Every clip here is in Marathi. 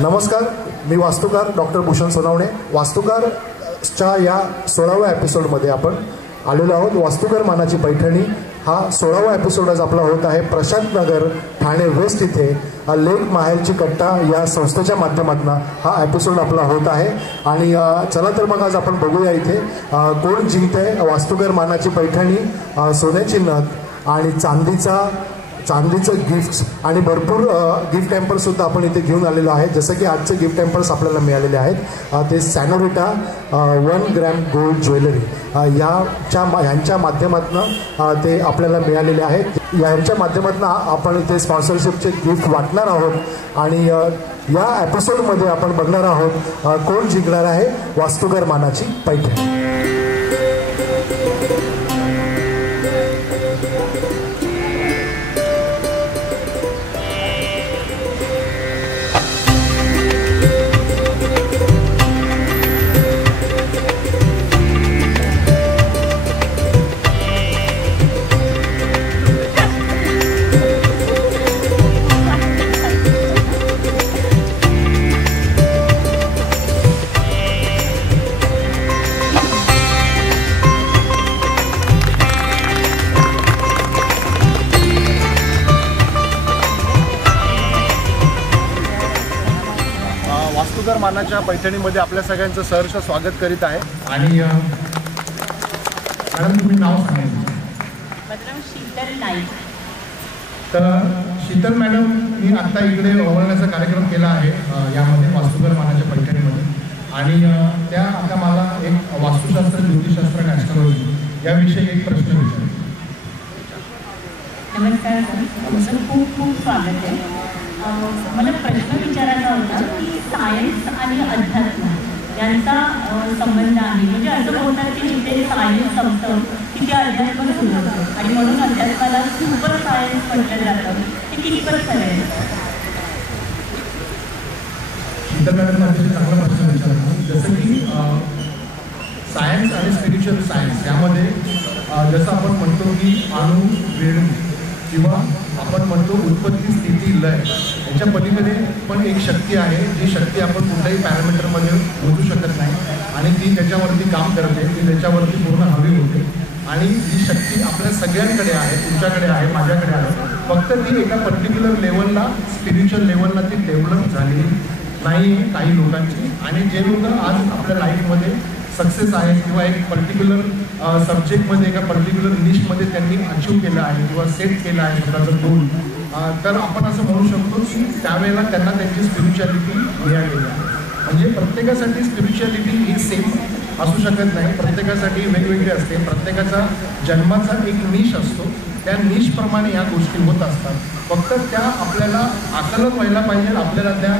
नमस्कार, मी वास्तुकार डॉक्टर भूषण सोनवणे. वास्तुकारच्या या 16व्या एपिसोडमध्ये आपण आलेलो आहोत. वास्तुकार मानाची पैठणी हा 16वा एपिसोड आज आपला होत आहे. प्रशांत नगर ठाणे वेस्ट इथे लेक माहेरची कट्टा या संस्थेच्या माध्यमातून हा एपिसोड आपला होत आहे. आणि चला तर मग आज आपण बघूया इथे कोण जिंकतंय. वास्तुकार मानाची पैठणी, सोन्याची नथ आणि चांदीचं गिफ्ट्स आणि भरपूर गिफ्ट हॅम्पर्ससुद्धा आपण इथे घेऊन आलेलो आहे. जसं की आजचे गिफ्ट हॅम्पर्स आपल्याला मिळालेले आहेत ते सॅनोरिटा 1 ग्रॅम गोल्ड ज्वेलरी यांच्या माध्यमातून ते आपल्याला मिळालेले आहेत. यांच्या माध्यमातून आपण इथे स्पॉन्सरशिपचे गिफ्ट वाटणार आहोत. आणि या एपिसोडमध्ये आपण बघणार आहोत कोण जिंकणार आहे वास्तुकार मानाची पैठणी. वास्तुकार मानाच्या पैठणीमध्ये आपल्या सगळ्यांचं सहर्ष स्वागत करीत आहे. आणि मॅडम तुम्ही नाव सांगायचं. शीतल नाईक. तर शीतल मॅडम, मी आत्ता इकडे ओवाळण्याचा कार्यक्रम केला आहे यामध्ये वास्तुकार मानाच्या पैठणीमध्ये. आणि त्या आता मला एक वास्तुशास्त्र, ज्योतिषशास्त्र, ॲस्ट्रॉलॉजी याविषयी एक प्रश्न विचार. नमस्कार सर, तुमचं खूप खूप स्वागत आहे. मला प्रश्न विचारायचा होता की सायन्स आणि अध्यात्म यांचा संबंध आहे. म्हणजे असं बोलतात की जिथे सायन्स संपतं तिथे अध्यात्म सुरू होतं आणि म्हणून अध्यात्माला सुपर सायन्स म्हटलं जातं. हे कितपत खरं आहे? शीतल मॅडम अतिशय चांगला प्रश्न विचारला. जसं की सायन्स आणि स्पिरिच्युअल सायन्स यामध्ये जसं आपण म्हणतो की अणु, रेणू किंवा आपण म्हणतो उत्पत्ती, स्थिती, लय याच्या पलीकडे पण एक शक्ती आहे, जी शक्ती आपण कुठल्याही पॅरामीटरमध्ये मोजू शकत नाही. आणि ती त्याच्यावरती काम करते, ती त्याच्यावरती पूर्ण हवी होते. आणि ही शक्ती आपल्या सगळ्यांकडे आहे, तुमच्याकडे आहे, माझ्याकडे आहे. फक्त ती एका पर्टिक्युलर लेवलला, स्पिरिच्युअल लेवलला ती डेव्हलप झालेली नाही काही लोकांची. आणि जे लोक आज आपल्या लाईफमध्ये सक्सेस आहे किंवा एक पर्टिक्युलर सब्जेक्टमध्ये, एका पर्टिक्युलर निशमध्ये त्यांनी अचीव केलं आहे किंवा सेट केलं आहे स्वतःचं गोल, तर आपण असं म्हणू शकतो की त्यावेळेला त्यांना त्यांची स्पिरिच्युअलिटी मिळालेली आहे. म्हणजे प्रत्येकासाठी स्पिरिच्युअलिटी ही सेम असू शकत नाही, प्रत्येकासाठी वेगवेगळी असते. प्रत्येकाचा जन्माचा एक निश असतो, त्या निशप्रमाणे या गोष्टी होत असतात. फक्त त्या आपल्याला आकलन व्हायला पाहिजे, आपल्याला त्या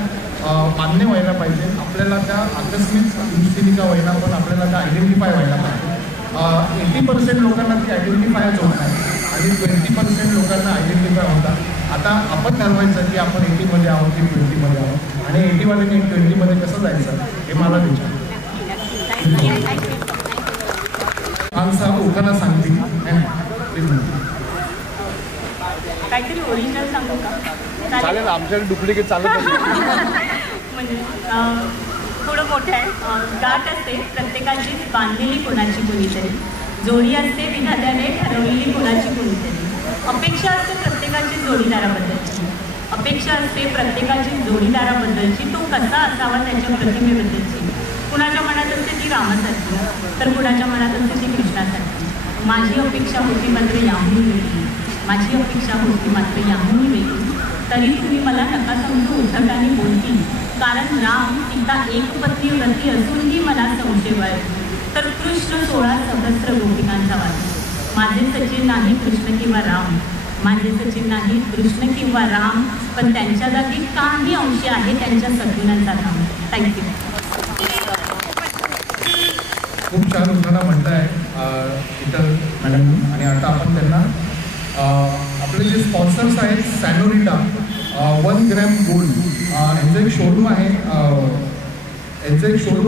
मान्य व्हायला पाहिजे, आपल्याला त्या आकस्मिक दृष्टीने का व्हायला पण आपल्याला त्या आयडेंटिफाय व्हायला पाहिजे. 80% लोकांना ती आयडेंटिफायच होत नाही आणि 20% लोकांना आयडेंटिफाय होतात. आता आपण ठरवायचं की आपण 80मध्ये आहोत की 20मध्ये आहोत, आणि 80वाल्याने 20मध्ये कसं जायचं हे मला विचार. आमचा ओकाला सांगतील काहीतरी ओरिजिनल सांगू का? चालेल, आमच्याकडे डुप्लिकेट चालत म्हणजे थोडं मोठं आहे. गाठ असते प्रत्येकाची बांधलेली कोणाची कोणीतरी, जोडी असते विधात्याने ठरवलेली कोणाची कोणीतरी, अपेक्षा असते प्रत्येकाची जोडीदाराबद्दलची, अपेक्षा असते प्रत्येकाची जोडीदाराबद्दलची, तो कसा असावा त्याच्या प्रतिमेबद्दलची. कुणाच्या मनात असते ती रामासारखी, तर कुणाच्या मनात असते ती कृष्णासारखी. माझी अपेक्षा होती मात्र याहून वेगळी, माझी अपेक्षा होती मात्र याहून वेगळी. तरी तुम्ही मला नका समजू उद्धटाने बोलतील, कारण राम सीता एक पत्नी व्रती असूनही मला संशय वाटतो. तर कृष्ण 16 सहस्र गोपिकांचा वाद. माझे सचिन नाही कृष्ण किंवा राम, माझे सचिन नाही कृष्ण किंवा राम, पण त्यांच्या जागी काही अंश आहे त्यांच्या सद्गुणांचा धाम. थँक्यू. खूप छान उदाहरण म्हटलं आहे शीतल मॅडम. आणि आता आपण त्यांना आपले जे स्पॉन्सर्स आहेत सॅनोरिटा 1 ग्रॅम गोल्ड यांचं एक शोरूम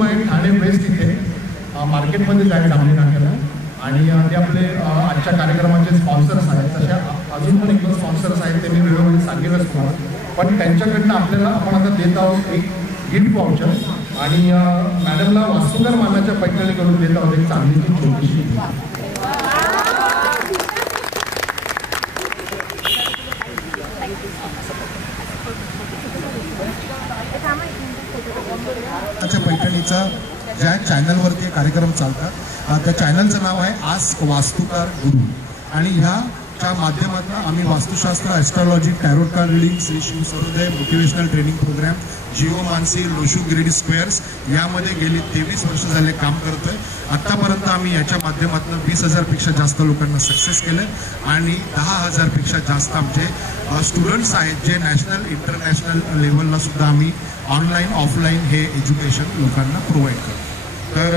आहे, ठाणे वेस्ट इथे मार्केटमध्ये जायचं सामने नाक्याला. आणि ते आपले आजच्या कार्यक्रमाचे स्पॉन्सर्स आहेत. तशा अजून पण एक स्पॉन्सर्स आहेत, त्यांनी वेळोवेळी सांगितलंच तुम्हाला. पण त्यांच्याकडनं आपल्याला आपण आता देत आहोत एक गिफ्ट वाउचर आणि मॅडमला वास्तुकार मानाच्या पैठणी करून देत आहोत एक चांदीची छोटीशी. पैठणीचा ज्या चॅनलवरती कार्यक्रम चालतात त्या चॅनलचं नाव आहे आस्क वास्तुकार गुरु आणि ह्याच्या माध्यमातून आम्ही Vastushastra, astrology, tarot card reading, Shri Shiv Sarvoday motivational training program, geomancy, Lo Shu grid squares यामध्ये गेली 23 वर्ष झाले काम करतोय. आत्तापर्यंत आम्ही याच्या माध्यमातून 20,000पेक्षा जास्त लोकांना सक्सेस केलं आणि 10,000पेक्षा जास्त आमचे स्टुडंट्स आहेत जे नॅशनल इंटरनॅशनल लेवलला सुद्धा आम्ही ऑनलाईन ऑफलाईन हे एज्युकेशन लोकांना प्रोव्हाइड करतो. तर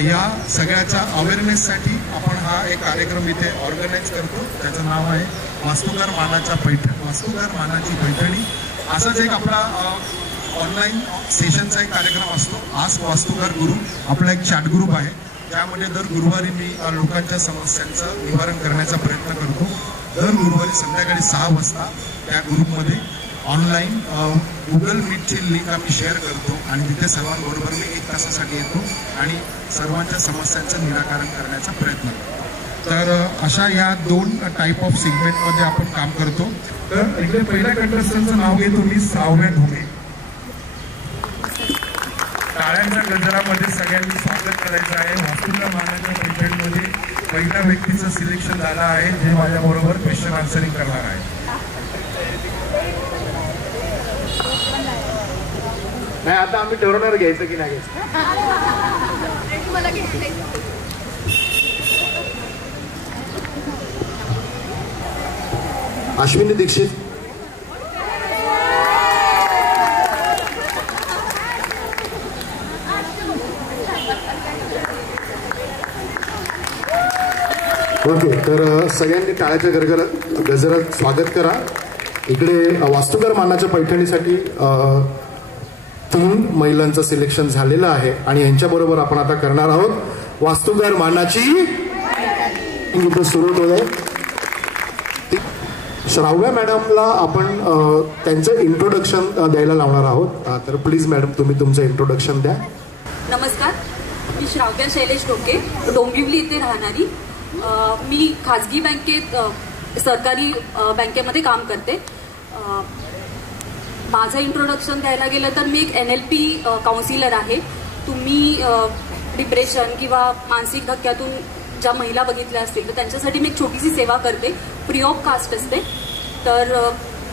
या सगळ्याच्या अवेअरनेससाठी आपण हा एक कार्यक्रम इथे ऑर्गनाईज करतो. त्याचं नाव आहे वास्तुकार मानाच्या पैठणी, वास्तुकार मानाची पैठणी. असाच एक आपला ऑनलाईन सेशनचा एक कार्यक्रम असतो आस्क वास्तुकार गुरु. आपला एक चॅट ग्रुप आहे त्यामध्ये दर गुरुवारी मी लोकांच्या समस्यांचं निवारण करण्याचा प्रयत्न करतो. दर गुरुवारी संध्याकाळी 6 वाजता त्या ग्रुपमध्ये ऑनलाईन गुगल मीटची लिंक आम्ही शेअर करतो आणि तिथे सर्वांबरोबर मी 1 तासासाठी येतो आणि सर्वांच्या समस्यांचं निराकरण करण्याचा प्रयत्न करतो. तर अशा या 2 टाईप ऑफ सेगमेंटमध्ये आपण काम करतो. तर इकडे पहिल्या कंटेस्टंटचं नाव घेतो मी श्राव्य धुमे. टाळ्यांच्या गजरामध्ये सगळ्यांनी स्वागत करायचं आहे. वास्तुकार मानाच्या पैठणीमध्ये पहिल्या व्यक्तीचं सिलेक्शन झालं आहे जे माझ्याबरोबर क्वेश्चन आन्सरिंग करणार आहे. नाही आता आम्ही ठरवणार घ्यायचं की नाही घ्यायचं. अश्विनी दीक्षित. ओके, तर सगळ्यांनी टाळ्याच्या गजरात स्वागत करा. इकडे वास्तुकार मानाच्या पैठणीसाठी 3 महिलांचं सिलेक्शन झालेलं आहे आणि यांच्याबरोबर आपण आता करणार आहोत वास्तुकार मानाची सुरू. श्राव्या मॅडमला आपण त्यांचं इंट्रोडक्शन द्यायला लावणार आहोत. तर प्लीज मॅडम तुम्ही तुमचं इंट्रोडक्शन द्या. नमस्कार, मी श्राव्या शैलेश डोके, डोंबिवली इथे राहणारी. मी खाजगी बँकेत सरकारी बँकेमध्ये काम करते. माझं इंट्रोडक्शन द्यायला गेलं तर मी एक NLP काउन्सिलर आहे. तुम्ही डिप्रेशन किंवा मानसिक धक्क्यातून ज्या महिला बघितल्या असतील तर त्यांच्यासाठी मी एक छोटीशी सेवा करते. फ्री ऑफ कास्ट असते. तर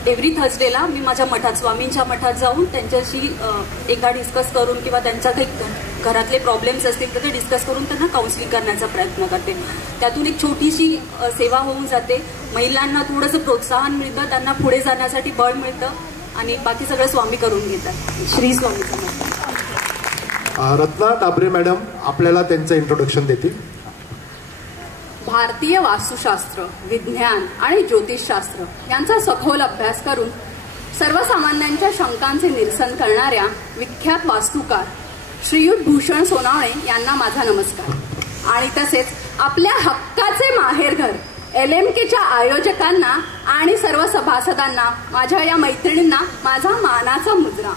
एव्हरी थर्सडेला मी माझ्या मठात, स्वामींच्या मठात जाऊन त्यांच्याशी एकदा डिस्कस करून किंवा त्यांच्या काही घरातले प्रॉब्लेम्स असतील तर ते डिस्कस करून त्यांना काउन्सिलिंग करण्याचा प्रयत्न करते. त्यातून एक छोटीशी सेवा होऊन जाते. महिलांना थोडंसं प्रोत्साहन मिळतं, त्यांना पुढे जाण्यासाठी बळ मिळतं आणि बाकी सगळं स्वामी करून घेतात. श्री स्वामी समर्थ. रत्ना डाबरे मॅडम आपल्याला त्यांचं इंट्रोडक्शन देतील. भारतीय वास्तुशास्त्र, विज्ञान आणि ज्योतिषशास्त्र यांचा सखोल अभ्यास करून सर्वसामान्यांच्या शंकांचे निरसन करणाऱ्या विख्यात वास्तुकार श्रीयुत भूषण सोनावणे यांना माझा नमस्कार. आणि तसेच आपल्या हक्काचे माहेरघर LMKच्या आयोजकांना आणि सर्व सभासदांना, माझ्या या मैत्रिणींना माझा मानाचा मुजरा.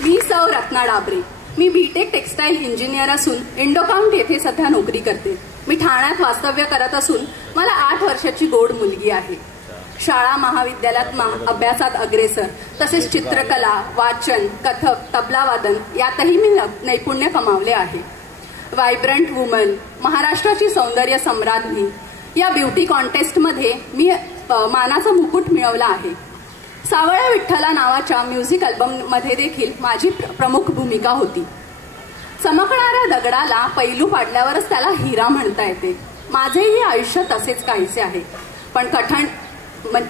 मी सौ रत्ना डाबरे. मी BTech टेक्स्टाईल इंजिनियर असून इंडोकाउंट येथे सध्या नोकरी करते. मी ठाण्यात वास्तव्य करत असून मला 8 वर्षाची गोड मुलगी आहे. शाळा महाविद्यालयात अभ्यासात अग्रेसर, तसेच चित्रकला, वाचन, कथक, तबलावादन यातही मी नैपुण्य कमावले आहे. व्हायब्रंट वुमन, महाराष्ट्राची सौंदर्य सम्राज्ञी या ब्युटी कॉन्टेस्टमध्ये मी मानाचा मुकुट मिळवला आहे. सावळ्या विठ्ठला नावाच्या म्युझिक अल्बममध्ये देखील माझी प्रमुख भूमिका होती. चमकणाऱ्या दगडाला पैलू पाडल्यावरच त्याला हिरा म्हणता येते. माझेही आयुष्य तसेच काहीसे आहे, पण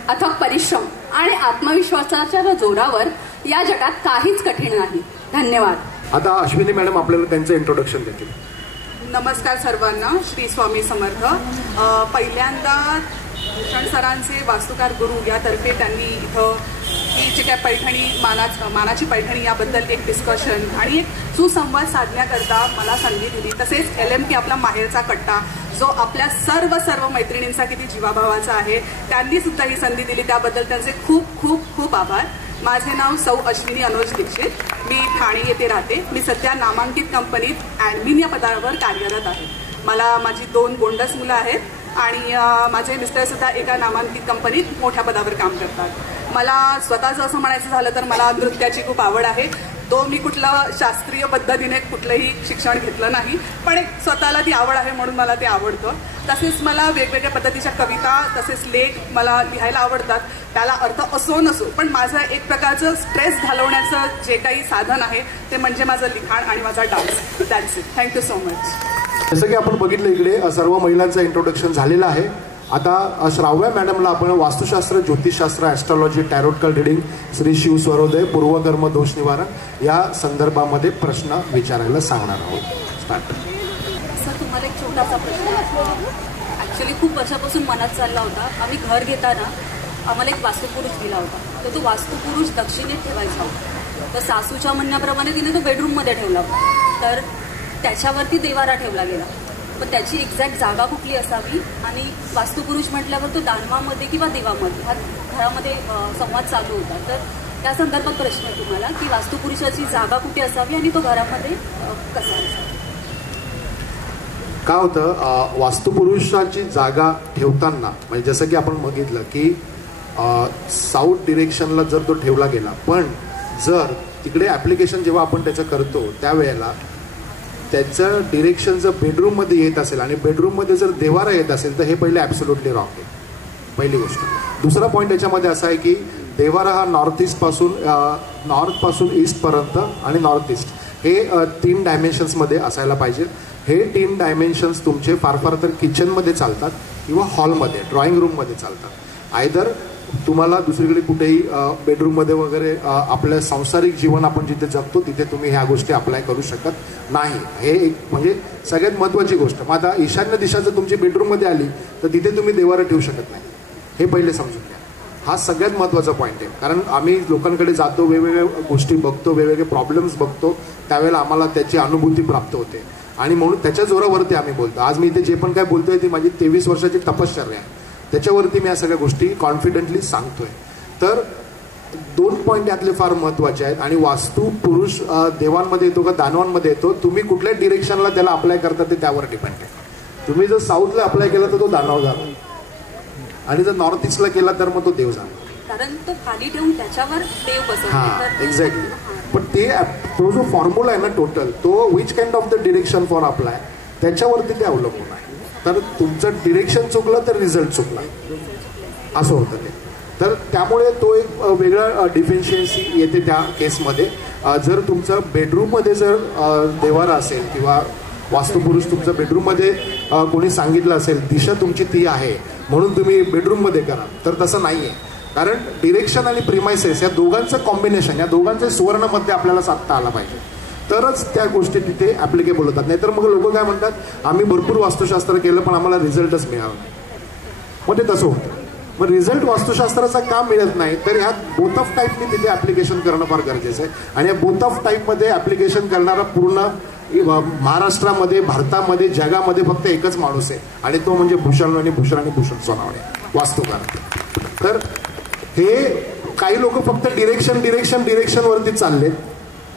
अथक परिश्रम आणि आत्मविश्वासाच्या जोरावर या जगात काहीच कठीण नाही. धन्यवाद. आता अश्विनी मॅडम आपल्याला त्यांचं इंट्रोडक्शन देतील. नमस्कार सर्वांना, श्री स्वामी समर्थ. पहिल्यांदा भूषण सरांचे वास्तुकार गुरु यातर्फे त्यांनी इथं की जे काय पैठणी मानाची पैठणी याबद्दल एक डिस्कशन आणि एक सुसंवाद साधण्याकरता मला संधी दिली. तसेच LMP आपला माहेरचा कट्टा जो आपल्या सर्व मैत्रिणींचा किती जीवाभावाचा आहे, त्यांनी सुद्धा ही संधी दिली, त्याबद्दल त्यांचे खूप खूप खूप आभार. माझे नाव सौ अश्विनी अनुज दीक्षित, मी ठाणे येथे राहते. मी सध्या नामांकित कंपनीत ॲडमिन या पदावर कार्यरत आहे. मला माझी 2 गोंडस मुलं आहेत आणि माझे मिस्टर सुद्धा एका नामांकित कंपनीत मोठ्या पदावर काम करतात. मला स्वतःचं असं म्हणायचं झालं तर मला नृत्याची खूप आवड आहे. तो मी कुठलं शास्त्रीय पद्धतीने कुठलंही शिक्षण घेतलं नाही, पण एक स्वतःला ती आवड आहे म्हणून मला ते आवडतं. तसेच मला वेगवेगळ्या पद्धतीच्या कविता तसेच लेख मला लिहायला आवडतात. त्याला अर्थ असो नसो, पण माझं एक प्रकारचं स्ट्रेस घालवण्याचं जे काही साधन आहे ते म्हणजे माझं लिखाण आणि माझा dance. That's it. Thank you so much. जसं की आपण बघितलं इकडे सर्व महिलांचं इंट्रोडक्शन झालेलं आहे. आता श्राव्या मॅडमला आपण वास्तुशास्त्र, ज्योतिषशास्त्र, astrology, tarot card reading, Shri Shiv Swaroday, पूर्वकर्म दोष निवारण या संदर्भामध्ये प्रश्न विचारायला सांगणार आहोत. स्टार्ट. सर, तुम्हाला एक छोटासा प्रश्न. ॲक्च्युली खूप वर्षापासून मनात चालला होता. आम्ही घर घेताना आम्हाला एक वास्तुपुरुष दिला होता, तर तो वास्तुपुरुष दक्षिणेत ठेवायचा होता. तर सासूच्या म्हणण्याप्रमाणे तिने तो बेडरूममध्ये ठेवला होता. तर त्याच्यावरती देवारा ठेवला गेला, पण त्याची एक्झॅक्ट जागा कुठली असावी आणि वास्तुपुरुष म्हटल्यावर तो दानवामध्ये किंवा देवामध्ये हा घरामध्ये संवाद चालू होता. तर त्या संदर्भात प्रश्न आहे तुम्हाला की वास्तुपुरुषाची जागा कुठे असावी आणि तो घरामध्ये कसा असावा. काय होतं, वास्तुपुरुषाची जागा ठेवताना म्हणजे जसं की आपण बघितलं की साऊथ डिरेक्शनला जर तो ठेवला गेला, पण जर तिकडे ॲप्लिकेशन जेव्हा आपण त्याचं करतो त्यावेळेला त्याचं डिरेक्शन जर बेडरूममध्ये येत असेल आणि बेडरूममध्ये जर देवारा येत असेल तर हे पहिले ॲब्सोल्युटली रॉंग आहे, पहिली गोष्ट. दुसरा पॉईंट याच्यामध्ये असा आहे की देवारा हा नॉर्थपासून ईस्टपर्यंत आणि नॉर्थ ईस्ट हे 3 डायमेन्शन्समध्ये असायला पाहिजे. हे 3 डायमेन्शन्स तुमचे फार तर किचनमध्ये चालतात किंवा हॉलमध्ये, ड्रॉइंग रूममध्ये चालतात. आयदर तुम्हाला दुसरीकडे कुठेही बेडरूममध्ये वगैरे आपलं सांसारिक जीवन आपण जिथे जगतो तिथे तुम्ही ह्या गोष्टी अप्लाय करू शकत नाही. हे एक म्हणजे सगळ्यात महत्त्वाची गोष्ट. मग आता ईशान्य दिशा जर तुमची बेडरूममध्ये आली तर तिथे तुम्ही देवारा ठेवू शकत नाही, हे पहिले समजून घ्या. हा सगळ्यात महत्त्वाचा पॉईंट आहे. कारण आम्ही लोकांकडे जातो, वेगवेगळ्या गोष्टी बघतो, वेगवेगळे प्रॉब्लेम्स बघतो, त्यावेळेला आम्हाला त्याची अनुभूती प्राप्त होते आणि म्हणून त्याच्या जोरावरती आम्ही बोलतो. आज मी इथे जे पण काय बोलतोय ती माझी 23 वर्षाची तपश्चर्या आहे, त्याच्यावरती मी या सगळ्या गोष्टी कॉन्फिडेंटली सांगतोय. तर 2 पॉईंट यातले फार महत्त्वाचे आहेत. आणि वास्तु पुरुष देवांमध्ये येतो का दानवांमध्ये येतो, तुम्ही कुठल्या डिरेक्शनला त्याला अप्लाय करता ते त्यावर डिपेंड आहे. तुम्ही जर साऊथला अप्लाय केला तर तो दानव झाला आणि जर नॉर्थ ईस्टला केला तर मग तो देव झाला, कारण तो खाली ठेवून त्याच्यावर देव बसवतो. हां, एक्झॅक्टली. पण तो जो फॉर्म्युला आहे ना टोटल, तो which kind of the direction for apply त्याच्यावरती ते अवलंबून आहे. तर तुमचं डिरेक्शन चुकलं तर रिझल्ट चुकला, असं होतं ते. तर त्यामुळे तो एक वेगळा डिफिशियन्सी येते त्या केसमध्ये. जर तुमचं बेडरूममध्ये जर देवारा असेल किंवा वास्तुपुरुष तुमचं बेडरूममध्ये कोणी सांगितलं असेल दिशा तुमची ती आहे म्हणून तुम्ही बेडरूममध्ये करा, तर तसं नाही आहे. कारण डिरेक्शन आणि प्रिमायसेस या दोघांचं कॉम्बिनेशन, या दोघांचे सुवर्णमध्ये आपल्याला साधता आला पाहिजे, तरच त्या गोष्टी तिथे ॲप्लिकेबल होतात. नाहीतर मग लोक काय म्हणतात, आम्ही भरपूर वास्तुशास्त्र केलं पण आम्हाला रिझल्टच मिळाला नाही. मग ते तसं होतं. मग रिझल्ट वास्तुशास्त्राचा का मिळत नाही, तर ह्या बोथ ऑफ टाईपनी तिथे ॲप्लिकेशन करणं फार गरजेचं आहे. आणि या बोथ ऑफ टाईपमध्ये ॲप्लिकेशन करणारा पूर्ण महाराष्ट्रामध्ये, भारतामध्ये, जगामध्ये फक्त एकच माणूस आहे आणि तो म्हणजे भूषण आणि भूषण सोनावणे, वास्तुकार. तर हे काही लोक फक्त डिरेक्शनवरती चाललेत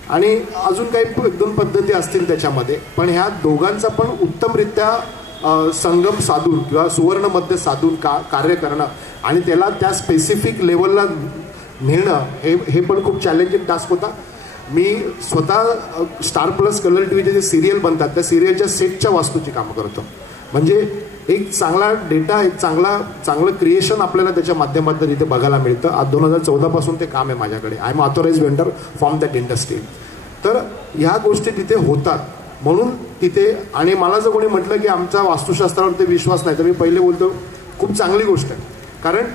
आणि अजून काही 1-2 पद्धती असतील त्याच्यामध्ये, पण ह्या दोघांचा पण उत्तमरित्या संगम साधून किंवा सुवर्ण मध्य साधून कार्य करणं आणि त्याला त्या स्पेसिफिक लेवलला नेणं हे पण खूप चॅलेंजिंग टास्क होता. मी स्वतः स्टार प्लस कलर टीव्हीचे जे सिरियल बनतात त्या सिरियलच्या सेटच्या वास्तूची कामं करतो. म्हणजे एक चांगला डेटा, एक चांगलं क्रिएशन आपल्याला त्याच्या माध्यमातून इथे बघायला मिळतं. आज 2014 पासून ते काम आहे माझ्याकडे. I am authorize vendor from that industry. तर ह्या गोष्टी तिथे होतात म्हणून तिथे. आणि मला जर कोणी म्हटलं की आमचा वास्तुशास्त्रावरती विश्वास नाही, तर मी पहिले बोलतो खूप चांगली गोष्ट आहे. कारण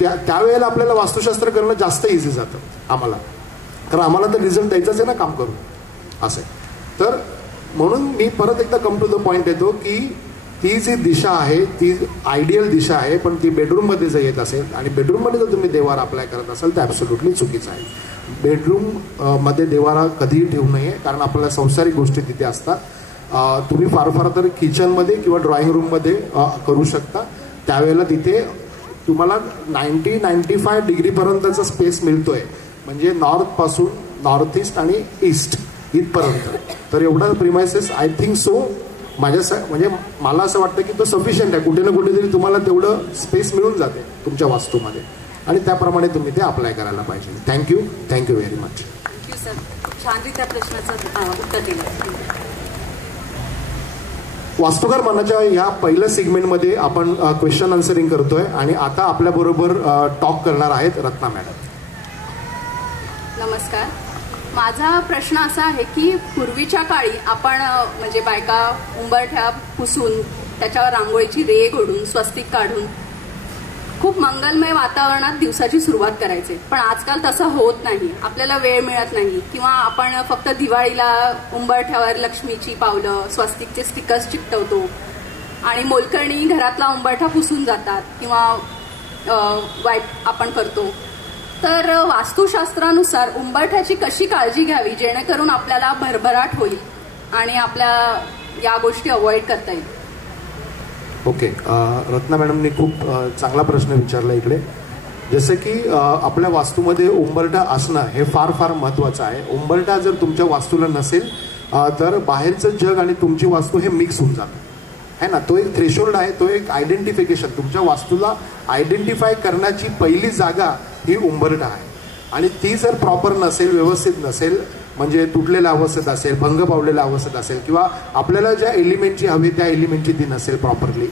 त्यावेळेला आपल्याला वास्तुशास्त्र करणं जास्त इझी जातं आम्हाला, कारण आम्हाला तर रिझल्ट द्यायचाच आहे ना काम करून, असं आहे. तर म्हणून मी परत एकदा कम टू द पॉईंट येतो की ती जी दिशा आहे ती आयडियल दिशा आहे, पण ती बेडरूममध्ये जर येत असेल आणि बेडरूममध्ये जर तुम्ही देवार अप्लाय करत असाल तर ॲब्सोल्युटली चुकीचं आहे. बेडरूममध्ये देवारा कधीही ठेवू नये, कारण आपल्याला संसारिक गोष्टी तिथे असतात. तुम्ही फार फार तर किचनमध्ये किंवा ड्रॉइंग रूममध्ये करू शकता. त्यावेळेला तिथे तुम्हाला 90-95 डिग्रीपर्यंतचा स्पेस मिळतोय, म्हणजे नॉर्थपासून नॉर्थ ईस्ट आणि ईस्ट इथपर्यंत. तर एवढा प्रिमायसेस आय थिंक सो म्हणजे मला असं वाटतं की तो सफिशियंट आहे. कुठे ना कुठेतरी तुम्हाला तेवढं स्पेस मिळून जाते तुमच्या वास्तूमध्ये, आणि त्याप्रमाणे तुम्ही ते अप्लाय करायला पाहिजे. Thank you very much. Thank you sir, छानरित्या प्रश्नाचं उत्तर दिलं. वास्तुकार मनाच्या ह्या पहिल्या सेगमेंटमध्ये आपण क्वेश्चन आन्सरिंग करतोय, आणि आता आपल्याबरोबर टॉक करणार आहेत रत्ना मॅडम. नमस्कार. माझा प्रश्न असा आहे की पूर्वीच्या काळी आपण म्हणजे बायका उंबरठ्या पुसून त्याच्यावर रांगोळीची रेघ ओढून स्वस्तिक काढून खूप मंगलमय वातावरणात दिवसाची सुरुवात करायचे, पण आजकाल तसं होत नाही. आपल्याला वेळ मिळत नाही, किंवा आपण फक्त दिवाळीला उंबरठ्यावर लक्ष्मीची पावलं स्वस्तिकचे स्टिकर्स चिकटवतो आणि मोलकरणी घरातला उंबरठा पुसून जातात किंवा वाईप आपण करतो. तर वास्तुशास्त्रानुसार उंबरठ्याची कशी काळजी घ्यावी जेणेकरून आपल्याला भरभराट होईल आणि आपल्या या गोष्टी अवॉइड करता येईल? ओके, रत्ना मॅडमनी खूप चांगला प्रश्न विचारला इकडे. जसं की आपल्या वास्तूमध्ये उंबरठा असणं हे फार फार महत्त्वाचं आहे. उंबरठा जर तुमच्या वास्तूला नसेल तर बाहेरचं जग आणि तुमची वास्तू हे मिक्स होऊन जातं है ना. तो एक थ्रेशोल्ड आहे, तो एक आयडेंटिफिकेशन, तुमच्या वास्तूला आयडेंटिफाय करण्याची पहिली जागा ही उंबरठा आहे. आणि ती जर प्रॉपर नसेल, व्यवस्थित नसेल, म्हणजे तुटलेल्या अवस्थेत असेल, भंग पावलेल्या अवस्थेत असेल, किंवा आपल्याला ज्या एलिमेंटची हवी त्या एलिमेंटची ती नसेल प्रॉपरली,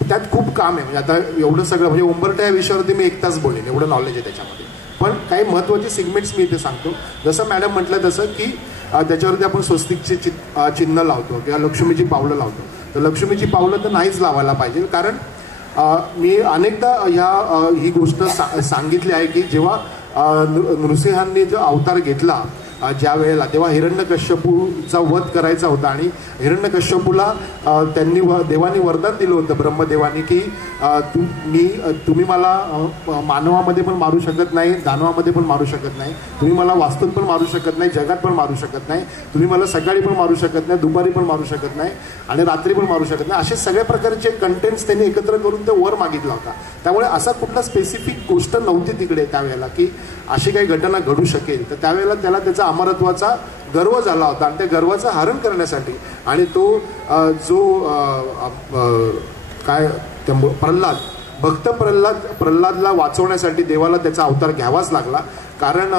त्यात खूप काम आहे. म्हणजे आता एवढं सगळं म्हणजे उंबरठा या विषयावरती मी 1 तास बोलेन, एवढं नॉलेज आहे त्याच्यामध्ये. पण काही महत्त्वाचे सिगमेंट्स मी इथे सांगतो. जसं मॅडम म्हटलं तसं की त्याच्यावरती आपण स्वस्तिकचे चिन्ह लावतो किंवा लक्ष्मीची पावलं लावतो. तर लक्ष्मीची पावलं तर नाहीच लावायला पाहिजे, कारण मी अनेकदा ही गोष्ट सांगितली आहे की जेव्हा नृसिंहांनी जो अवतार घेतला ज्या वेळेला, तेव्हा हिरण्यकश्यपूचा वध करायचा होता, आणि हिरण्यकश्यपूला देवानी वरदान दिलं होतं, ब्रह्मदेवानी, की तुम्ही मला मानवामध्ये पण मारू शकत नाही, दानवामध्ये पण मारू शकत नाही, तुम्ही मला वास्तूत पण मारू शकत नाही, जगात पण मारू शकत नाही, तुम्ही मला सकाळी पण मारू शकत नाही, दुपारी पण मारू शकत नाही, आणि रात्री पण मारू शकत नाही. असे सगळ्या प्रकारचे कंटेंट्स त्यांनी एकत्र करून ते वर मागितला होता. त्यामुळे असा कुठला स्पेसिफिक गोष्ट नव्हती तिकडे त्यावेळेला की अशी काही घटना घडू शकेल. तर त्यावेळेला त्याला त्याचा अमरत्वाचा गर्व झाला होता, आणि त्या गर्वाचं हरण करण्यासाठी आणि तो जो काय भक्त प्रल्हादला वाचवण्यासाठी देवाला त्याचा अवतार घ्यावाच लागला. कारण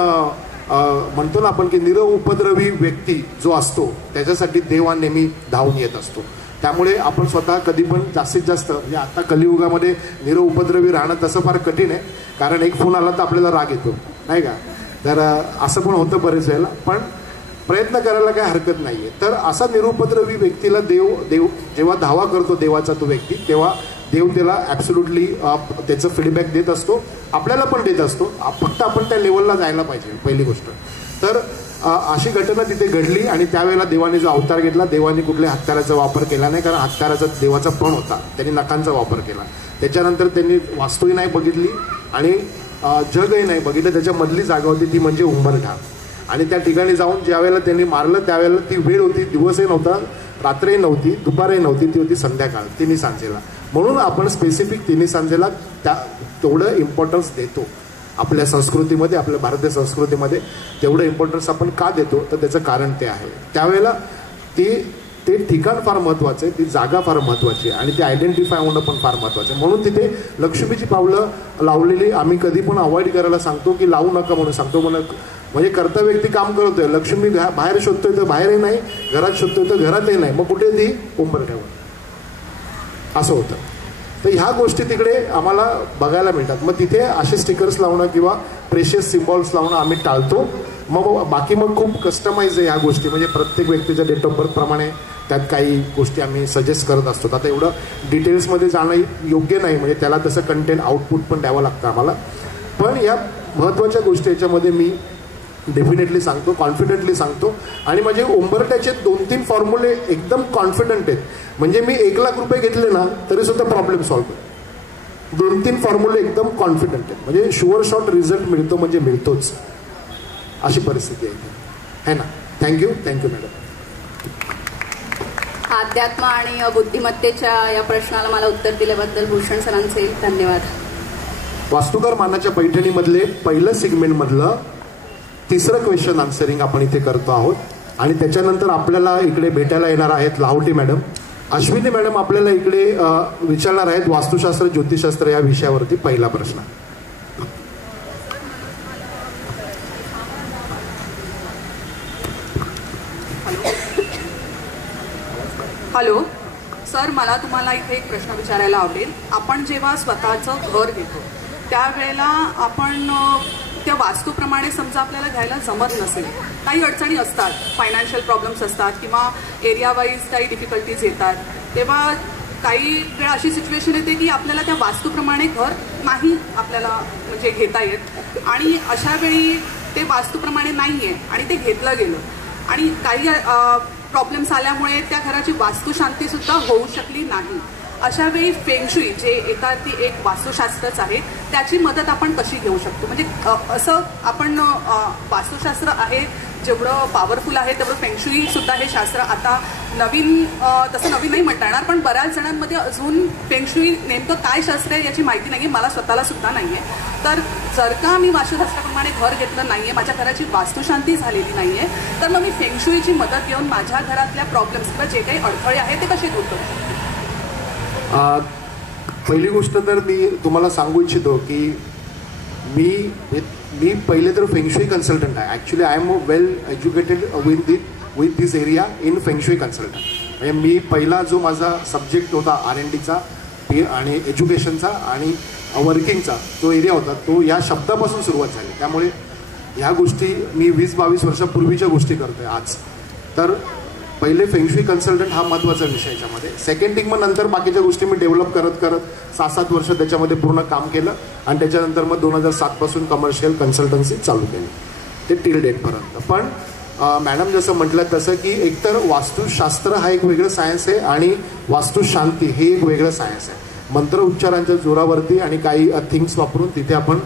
म्हणतो ना आपण की निरउपद्रवी व्यक्ती जो असतो त्याच्यासाठी देव हा नेहमी धावून येत असतो. त्यामुळे आपण स्वतः कधी पण जास्तीत जास्त म्हणजे आता कलियुगामध्ये निरउपद्रवी राहणं तसं फार कठीण आहे, कारण एक फोन आला तर आपल्याला राग येतो नाही का. तर असं पण होतं बरेच वेळेला, पण प्रयत्न करायला काही हरकत नाही आहे. तर असा निरुपद्रवी व्यक्तीला देव जेव्हा धावा करतो देवाचा तो व्यक्ती, तेव्हा देव त्याला ॲब्सोल्युटली त्याचं फीडबॅक देत असतो, आपल्याला पण देत असतो. फक्त आपण त्या लेवलला जायला पाहिजे पहिली गोष्ट. तर अशी घटना तिथे घडली, आणि त्यावेळेला देवाने जो अवतार घेतला, देवाने कुठल्या हत्याराचा वापर केला नाही, कारण हत्याराचा देवाचा पण होता, त्यांनी नखांचा वापर केला. त्याच्यानंतर त्यांनी वास्तूही नाही बघितली आणि जगही नाही बघितलं. त्याच्यामधली जागा होती ती म्हणजे उंबरठा, आणि त्या ठिकाणी जाऊन ज्या वेळेला त्यांनी मारलं त्यावेळेला ती वेळ होती, दिवसही नव्हता, रात्रही नव्हती, दुपारही नव्हती, ती होती संध्याकाळ, तिन्ही सांजेला. म्हणून आपण स्पेसिफिक तिन्ही सांजेला तेवढं इम्पॉर्टन्स देतो आपल्या संस्कृतीमध्ये, आपल्या भारतीय संस्कृतीमध्ये तेवढं इम्पॉर्टन्स आपण का देतो, तर त्याचं कारण ते आहे. त्यावेळेला ते ठिकाण फार महत्त्वाचं आहे, ती जागा फार महत्त्वाची आहे, आणि ते आयडेंटिफाय होणं पण फार महत्त्वाचं आहे. म्हणून तिथे लक्ष्मीची पावलं लावलेली आम्ही कधी पण अवॉइड करायला सांगतो, की लावू नका म्हणून सांगतो. म्हणजे कर्तव्य व्यक्ती काम करतोय, लक्ष्मी बाहेर शोधतोय तर बाहेरही नाही, घरात शोधतोय तर घरातही नाही, मग कुठे ती उंबरठ्यावर असं होतं. तर ह्या गोष्टी तिकडे आम्हाला बघायला मिळतात. मग तिथे असे स्टिकर्स लावणं किंवा प्रेशियस सिम्बॉल्स लावणं आम्ही टाळतो. मग बाकी मग खूप कस्टमाइज आहे ह्या गोष्टी, म्हणजे प्रत्येक व्यक्तीच्या डेट ऑफ बर्थप्रमाणे त्यात काही गोष्टी आम्ही सजेस्ट करत असतो. आता एवढं डिटेल्समध्ये जाणं योग्य नाही, म्हणजे त्याला तसं कंटेंट आउटपुट पण द्यावं लागतं आम्हाला. पण या महत्त्वाच्या गोष्टी याच्यामध्ये मी डेफिनेटली सांगतो, कॉन्फिडेंटली सांगतो. आणि म्हणजे उंबरठ्याचे 2-3 फॉर्म्युले एकदम कॉन्फिडंट आहेत. म्हणजे मी 1 लाख रुपये घेतले ना तरी सुद्धा प्रॉब्लेम सॉल्व्ह करतो. 2-3 फॉर्म्युले एकदम कॉन्फिडंट आहेत, म्हणजे शुअर शॉट रिझल्ट मिळतो म्हणजे मिळतोच, अशी परिस्थिती आहे ना. Thank you madam. अध्यात्म आणि बुद्धिमत्तेच्या या प्रश्नाला मला उत्तर दिल्याबद्दल भूषण सरांचे धन्यवाद. वास्तुकार मानाच्या पैठणीमधले पहिलं सेगमेंटमधलं 3रं क्वेश्चन आन्सरिंग आपण इथे करतो आहोत. आणि त्याच्यानंतर आपल्याला इकडे भेटायला येणार आहेत लाहोटी मॅडम. अश्विनी मॅडम आपल्याला इकडे विचारणार आहेत वास्तुशास्त्र ज्योतिषशास्त्र या विषयावरती पहिला प्रश्न. हॅलो सर, मला तुम्हाला इथे एक प्रश्न विचारायला आवडेल. आपण जेव्हा स्वतःचं घर घेतो त्यावेळेला आपण त्या वास्तूप्रमाणे समजा आपल्याला घ्यायला जमत नसेल, काही अडचणी असतात, फायनान्शियल प्रॉब्लेम्स असतात किंवा एरिया वाईज काही डिफिकल्टीज येतात, तेव्हा काही वेळा अशी सिच्युएशन येते की आपल्याला त्या वास्तूप्रमाणे घर नाही आपल्याला म्हणजे घेता येत, आणि अशा वेळी ते वास्तूप्रमाणे नाही आहे आणि ते घेतलं गेलं आणि काही प्रॉब्लेम्स आल्यामुळे त्या घराची वास्तुशांतीसुद्धा होऊ शकली नाही. अशा वेळी फेंगशुई जे एकार्थी एक वास्तुशास्त्रच आहे त्याची मदत आपण कशी घेऊ शकतो? म्हणजे असं आपण वास्तुशास्त्र आहे जेवढं पॉवरफुल आहे तेवढं फेंगशुई सुद्धा हे शास्त्र आता नवीन, तसं नवीन नाही म्हणता येणार, पण बऱ्याच जणांमध्ये अजून फेंगशुई नेमकं काय शास्त्र आहे याची माहिती नाही आहे, मला स्वतःला सुद्धा नाही आहे. तर जर का मी वास्तुशास्त्राप्रमाणे घर घेतलं नाही आहे, माझ्या घराची वास्तुशांती झालेली नाही आहे, तर मग मी फेंगशुईची मदत घेऊन माझ्या घरातल्या प्रॉब्लेम्स किंवा जे काही अडथळे आहेत ते कसे दूर करू शकतो? पहिली गोष्ट तर मी तुम्हाला सांगू इच्छितो की मी पहिले तर फेंगशुई कन्सल्टंट आहे. Actually I am well educated with this area in feng shui consultant. म्हणजे मी पहिला जो माझा सब्जेक्ट होता R&Dचा आणि एज्युकेशनचा आणि वर्किंगचा जो एरिया होता तो या शब्दापासून सुरुवात झाली. त्यामुळे ह्या गोष्टी मी 20-22 वर्षापूर्वीच्या गोष्टी करतोय आज. तर पहिले फेंगशुई कन्सल्टंट हा महत्त्वाचा विषय याच्यामध्ये. सेकंड थिंग मग नंतर बाकीच्या गोष्टी मी डेव्हलप करत 6-7 वर्ष त्याच्यामध्ये पूर्ण काम केलं आणि त्याच्यानंतर मग 2007 पासून कमर्शियल कन्सल्टन्सी चालू केली ते टिल डेटपर्यंत. पण मॅडम जसं म्हटलं तसं की एकतर वास्तुशास्त्र हा एक वेगळं सायन्स आहे आणि वास्तुशांती हे एक वेगळं सायन्स आहे. मंत्र उच्चारांच्या जोरावरती आणि काही थिंग्स वापरून तिथे आपण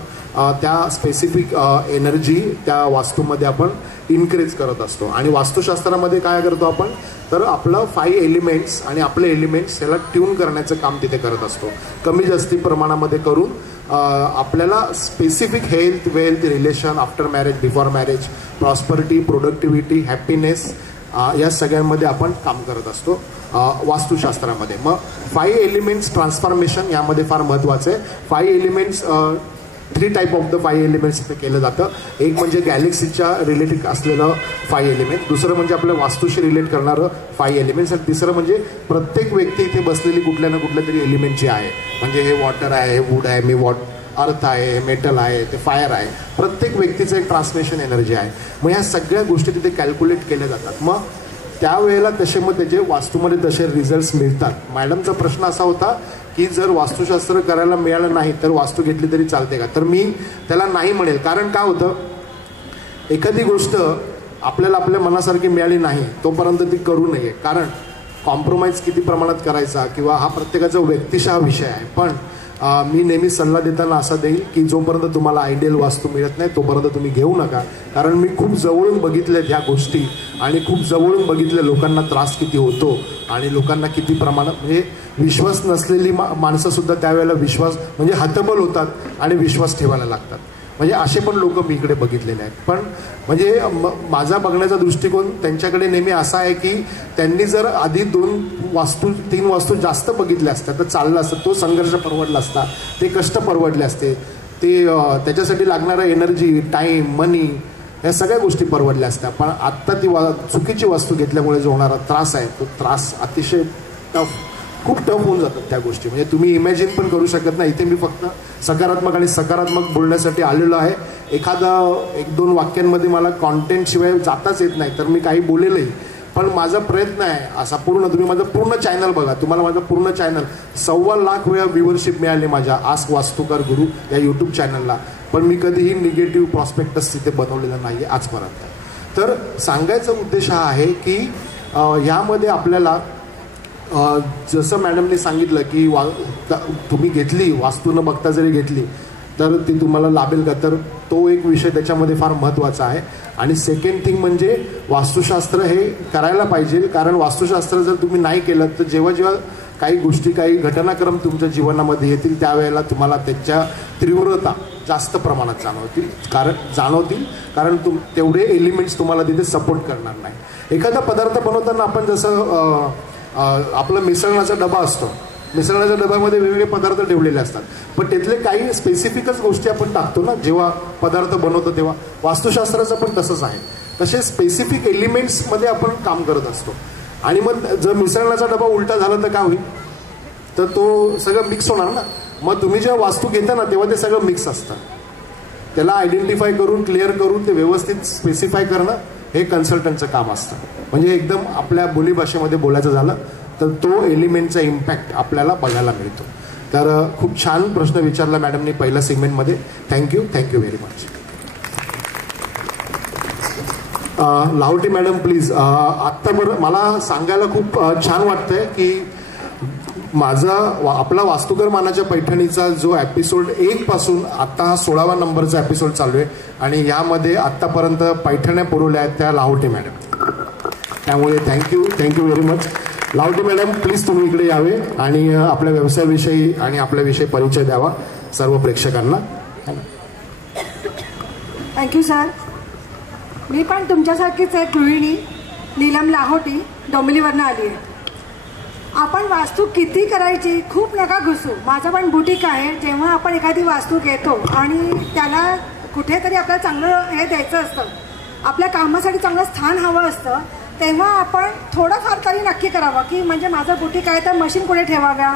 त्या स्पेसिफिक एनर्जी त्या वास्तूमध्ये आपण इन्क्रीज करत असतो. आणि वास्तुशास्त्रामध्ये काय करतो आपण तर आपलं 5 एलिमेंट्स आणि आपले एलिमेंट्स याला ट्यून करण्याचं काम तिथे करत असतो. कमी जास्ती प्रमाणामध्ये करून आपल्याला specific health, wealth, relation, after marriage, before marriage, prosperity, productivity, happiness या सगळ्यांमध्ये आपण काम करत असतो वास्तुशास्त्रामध्ये. मग 5 एलिमेंट्स ट्रान्सफॉर्मेशन यामध्ये फार महत्त्वाचं आहे. 5 elements 3 type of the 5 elements इथे केलं जातं. एक म्हणजे गॅलेक्सीच्या रिलेटेड असलेलं 5 एलिमेंट, दुसरं म्हणजे आपल्या वास्तूशी रिलेट करणारं 5 एलिमेंट्स, आणि तिसरं म्हणजे प्रत्येक व्यक्ती इथे बसलेली कुठल्या ना कुठल्या तरी एलिमेंट जे आहे, म्हणजे हे वॉटर आहे, हे वूड आहे, मी अर्थ आहे, हे मेटल आहे, ते फायर आहे, प्रत्येक व्यक्तीचं एक ट्रान्समिशन एनर्जी आहे. मग ह्या सगळ्या गोष्टी तिथे कॅल्क्युलेट केल्या जातात. मग त्यावेळेला तसे मग त्याचे वास्तूमध्ये तसे रिझल्ट्स मिळतात. मॅडमचा प्रश्न असा होता की जर वास्तुशास्त्र करायला मिळालं नाही तर वास्तू घेतली तरी चालते का? तर मी त्याला नाही म्हणेल. कारण काय होतं, एखादी गोष्ट आपल्याला आपल्या मनासारखी मिळाली नाही तोपर्यंत ती करू नये. कारण कॉम्प्रोमाइज किती प्रमाणात करायचा किंवा हा प्रत्येकाचा व्यक्तिशः विषय आहे. पण मी नेहमी सल्ला देताना असा देईल की जोपर्यंत तुम्हाला आयडियल वास्तू मिळत नाही तोपर्यंत तुम्ही घेऊ नका. कारण मी खूप जवळून बघितल्या ह्या गोष्टी आणि खूप जवळून बघितल्या लोकांना त्रास किती होतो आणि लोकांना किती प्रमाणात, म्हणजे विश्वास नसलेली माणसंसुद्धा त्यावेळेला विश्वास म्हणजे हतबल होतात आणि विश्वास ठेवायला लागतात. म्हणजे असे पण लोक मी इकडे बघितलेले आहेत. पण म्हणजे माझा बघण्याचा दृष्टिकोन त्यांच्याकडे नेहमी असा आहे की त्यांनी जर आधी 2-3 वास्तू जास्त बघितल्या असत्या तर चाललं असतं, तो संघर्ष परवडला असता, ते कष्ट परवडले असते, ते त्याच्यासाठी लागणारं एनर्जी, टाईम, मनी या सगळ्या गोष्टी परवडल्या असत्या. पण आत्ता ती चुकीची वस्तू घेतल्यामुळे जो होणारा त्रास आहे तो त्रास अतिशय खूप टफ होऊन जातात त्या गोष्टी. म्हणजे तुम्ही इमॅजिन पण करू शकत नाही. इथे मी फक्त सकारात्मक आणि सकारात्मक बोलण्यासाठी आलेलो आहे. एखादा 1-2 वाक्यांमध्ये मला कॉन्टेंट शिवाय जाताच येत नाही तर मी काही बोलेलही. पण माझा प्रयत्न आहे असा पूर्ण, तुम्ही माझं पूर्ण चॅनल बघा, तुम्हाला माझं पूर्ण चॅनल 1.25 लाख वेळा व्ह्यूवरशिप मिळाली माझ्या आस्क वास्तुकार गुरु या यूट्यूब चॅनलला. पण मी कधीही निगेटिव्ह प्रॉस्पेक्टस तिथे बनवलेलं नाही आहे आजपर्यंत. तर सांगायचा उद्देश हा आहे की ह्यामध्ये आपल्याला जसं मॅडमने सांगितलं की तुम्ही घेतली वास्तू न बघता जरी घेतली तर ती तुम्हाला लाभेल का, तर तो एक विषय त्याच्यामध्ये फार महत्त्वाचा आहे. आणि सेकंड थिंग म्हणजे वास्तुशास्त्र हे करायला पाहिजे, कारण वास्तुशास्त्र जर तुम्ही नाही केलं तर जेव्हा जेव्हा काही गोष्टी काही घटनाक्रम तुमच्या जीवनामध्ये येतील त्यावेळेला तुम्हाला त्याच्या तीव्रता जास्त प्रमाणात जाणवतील कारण तेवढे एलिमेंट्स तुम्हाला तिथे सपोर्ट करणार नाही. एखादा पदार्थ बनवताना आपण जसं आपला मिसळण्याचा डबा असतो, मिसळण्याच्या डब्यामध्ये वेगवेगळे पदार्थ ठेवलेले असतात, पण त्यातले काही स्पेसिफिकच गोष्टी आपण टाकतो ना जेव्हा पदार्थ बनवतो तेव्हा. वास्तुशास्त्राचं पण तसंच आहे, तसे स्पेसिफिक एलिमेंट्समध्ये आपण काम करत असतो. आणि मग जर मिसळण्याचा डबा उलटा झाला तर काय होईल, तर तो सगळं मिक्स होणार ना. मग तुम्ही जेव्हा वास्तू घेता ना तेव्हा ते सगळं मिक्स असतं, त्याला आयडेंटिफाय करून क्लिअर करून ते व्यवस्थित स्पेसिफाय करणं हे कन्सल्टंटचं काम असतं. म्हणजे एकदम आपल्या बोलीभाषेमध्ये बोलायचं झालं तर तो एलिमेंटचा इम्पॅक्ट आपल्याला बघायला मिळतो. तर खूप छान प्रश्न विचारला मॅडमनी पहिल्या सेगमेंटमध्ये. Thank you very much. Lahoti madam please. आत्ता बरं मला सांगायला खूप छान वाटतंय की आपला वास्तुकर मानाच्या पैठणीचा जो एपिसोड 1 पासून आत्ता हा 16वा नंबरचा एपिसोड चालू आहे आणि यामध्ये आत्तापर्यंत पैठण्या पुरवल्या आहेत त्या लाहोटी मॅडम. त्यामुळे thank you very much. Lahoti madam please तुम्ही इकडे यावे आणि आपल्या व्यवसायाविषयी आणि आपल्याविषयी परिचय द्यावा सर्व प्रेक्षकांना. Thank you sir. मी पण तुमच्यासारखीच एक गृहिणी नीलम लाहोटी डोंबिवलीवरनं आली आहे. आपण वास्तू किती करायची खूप नका घुसू. माझं पण बुटीक आहे. जेव्हा आपण एखादी वास्तू घेतो आणि त्याला कुठेतरी आपल्याला चांगलं हे द्यायचं असतं, आपल्या कामासाठी चांगलं स्थान हवं असतं, तेव्हा आपण थोडंफार तरी नक्की करावं की म्हणजे माझं बुटीक आहे तर मशीन कुठे ठेवाव्या,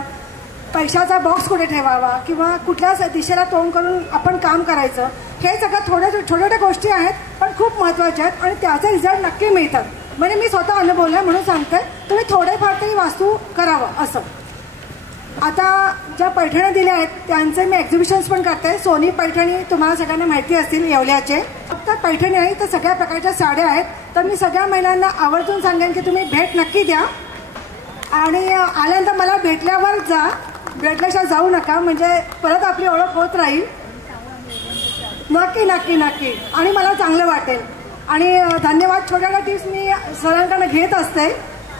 पैशाचा बॉक्स कुठे ठेवावा किंवा कुठल्या दिशेला तोंड करून आपण काम करायचं. हे सगळं छोट्या छोट्या गोष्टी आहेत पण खूप महत्त्वाच्या आहेत आणि त्याचे रिझल्ट नक्की मिळतात. म्हणजे मी स्वतः अनुभवलं आहे म्हणून सांगते, तुम्ही थोडेफार तरी वास्तू करावं असं. आता ज्या पैठण्या दिल्या आहेत त्यांचे मी एक्झिबिशन्स पण करते. सोनी पैठणी तुम्हाला सगळ्यांना माहिती असतील येवल्याचे. फक्त पैठणी नाही तर सगळ्या प्रकारच्या साड्या आहेत. तर मी सगळ्या महिलांना आवर्जून सांगेन की तुम्ही भेट नक्की द्या आणि आल्यानंतर मला भेटल्यावर जा, भेटल्याशिवाय जाऊ नका, म्हणजे परत आपली ओळख होत राहील. नक्की नक्की नक्की आणि मला चांगलं वाटेल. आणि धन्यवाद. छोट्या टिप्स मी सरांकडनं घेत असते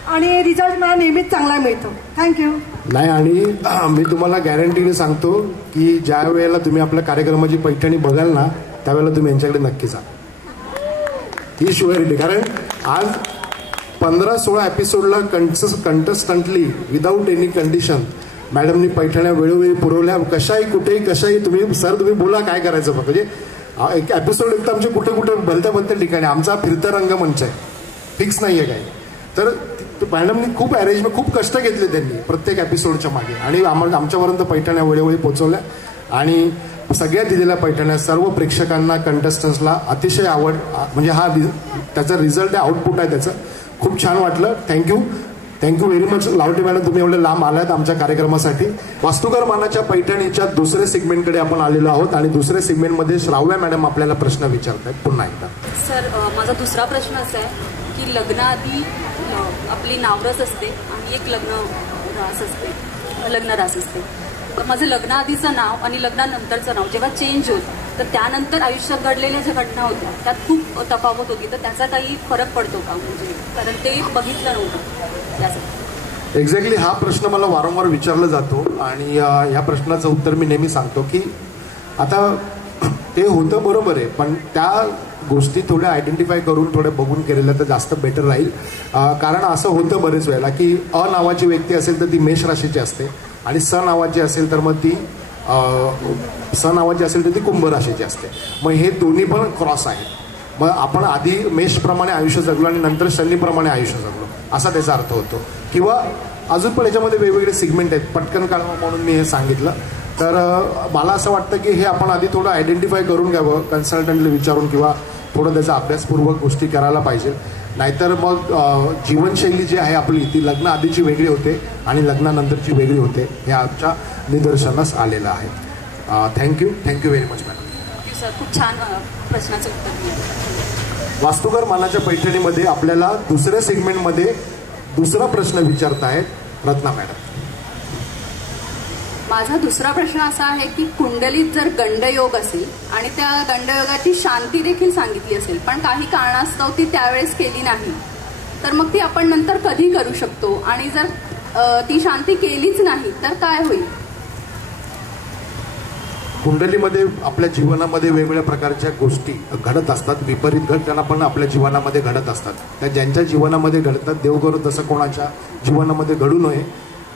आणि रिझल्ट मला नेहमीच चांगला मिळतो. थँक्यू. नाही आणि मी तुम्हाला गॅरंटीने सांगतो की ज्या वेळेला तुम्ही आपल्या कार्यक्रमाची पैठणी बघाल ना त्यावेळेला तुम्ही यांच्याकडे नक्की जा, ही शुअरिटी. कारण आज 15-16 एपिसोडला कंटेस्टंटली विदाऊट एनी कंडिशन मॅडमनी पैठण्या वेळोवेळी पुरवल्या. कशाही तुम्ही बोला काय करायचं फक्त. म्हणजे एक एपिसोड एक तर आमचे कुठे भलत्या ठिकाणी आमचा फिरता रंगमंच आहे, फिक्स नाही आहे काही. तर मॅडमनी खूप अरेंजमेंट खूप कष्ट घेतले त्यांनी प्रत्येक एपिसोडच्या मागे आणि आमच्यापर्यंत पैठण्या वेळोवेळी पोहोचवल्या आणि सगळ्या दिलेल्या पैठण्या सर्व प्रेक्षकांना कंटेस्टंट्सला अतिशय आवड. म्हणजे हा त्याचा रिझल्ट आहे, आउटपुट आहे त्याचं. खूप छान वाटलं. Thank you very much Lahoti madam, तुम्ही एवढे लांब आलात आमच्या कार्यक्रमासाठी. वास्तुकर मानाच्या पैठणीच्या दुसऱ्या सेगमेंटकडे आपण आलेलो आहोत आणि दुसऱ्या सेगमेंटमध्ये श्राव्या मॅडम आपल्याला प्रश्न विचारतायत पुन्हा एकदा. सर माझा दुसरा प्रश्न असा आहे की लग्नाआधी आपली नावरस असते आणि एक लग्न रास असते. तर माझं लग्नाआधीचं नाव आणि लग्नानंतरचं नाव जेव्हा चेंज होतं तर त्यानंतर आयुष्यात घडलेल्या ज्या घटना होत्या त्यात खूप तफावत होती. तर त्याचा काही फरक पडतो का, म्हणजे कारण ते बघितलं नव्हतं त्यासाठी. एक्झॅक्टली हा प्रश्न मला वारंवार विचारला जातो आणि या प्रश्नाचं उत्तर मी नेहमी सांगतो की आता ते होतं बरोबर आहे पण त्या गोष्टी थोड्या आयडेंटिफाय करून थोड्या बघून केलेल्या तर जास्त बेटर राहील. कारण असं होतं बरेच वेळेला की अ नावाची व्यक्ती असेल तर ती मेष राशीची असते आणि स नावाची असेल तर मग ती कुंभ राशीची असते. मग हे दोन्ही पण क्रॉस आहेत. मग आपण आधी मेषप्रमाणे आयुष्य जगलो आणि नंतर शनीप्रमाणे आयुष्य जगलो असा त्याचा अर्थ होतो. किंवा अजून पण याच्यामध्ये वेगवेगळे सिगमेंट आहेत, पटकन काढावं म्हणून मी हे सांगितलं. तर मला असं वाटतं की हे आपण आधी थोडं आयडेंटिफाय करून घ्यावं कन्सल्टंटला विचारून किंवा थोडं त्याचा अभ्यासपूर्वक गोष्टी करायला पाहिजे. नाहीतर मग जीवनशैली जी आहे आपली ती लग्न आधीची वेगळी होते आणि लग्नानंतरची वेगळी होते हे आमच्या निदर्शनास आलेलं आहे. Thank you very much madam. Thank you sir, खूप छान प्रश्नाचं उत्तर दिलं. वास्तुकर मानाच्या पैठणीमध्ये आपल्याला दुसऱ्या सेगमेंटमध्ये दुसरा प्रश्न विचारत आहेत रत्ना मॅडम. माझा दुसरा प्रश्न असा आहे की कुंडलीत जर गंडयोग असेल आणि त्या गंडयोगाची शांती देखील सांगितली असेल पण काही कारणास्तव ती त्यावेळेस केली नाही, तर मग ती आपण नंतर कधी करू शकतो आणि जर ती शांती केलीच नाही तर काय होईल? कुंडलीमध्ये आपल्या जीवनामध्ये वेगवेगळ्या प्रकारच्या गोष्टी घडत असतात, विपरीत घटना पण आपल्या जीवनामध्ये घडत असतात. त्या ज्यांच्या जीवनामध्ये घडतात देव करू तसं कोणाच्या जीवनामध्ये घडू नये.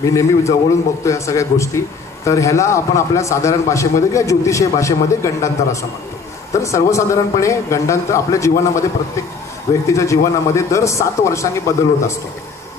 मी नेहमी जवळून बघतो या सगळ्या गोष्टी. तर ह्याला आपण आपल्या साधारण भाषेमध्ये किंवा ज्योतिषीय भाषेमध्ये गंडांतर असं म्हणतो. तर सर्वसाधारणपणे गंडांतर आपल्या जीवनामध्ये प्रत्येक व्यक्तीच्या जीवनामध्ये दर 7 वर्षांनी बदल होत असतो,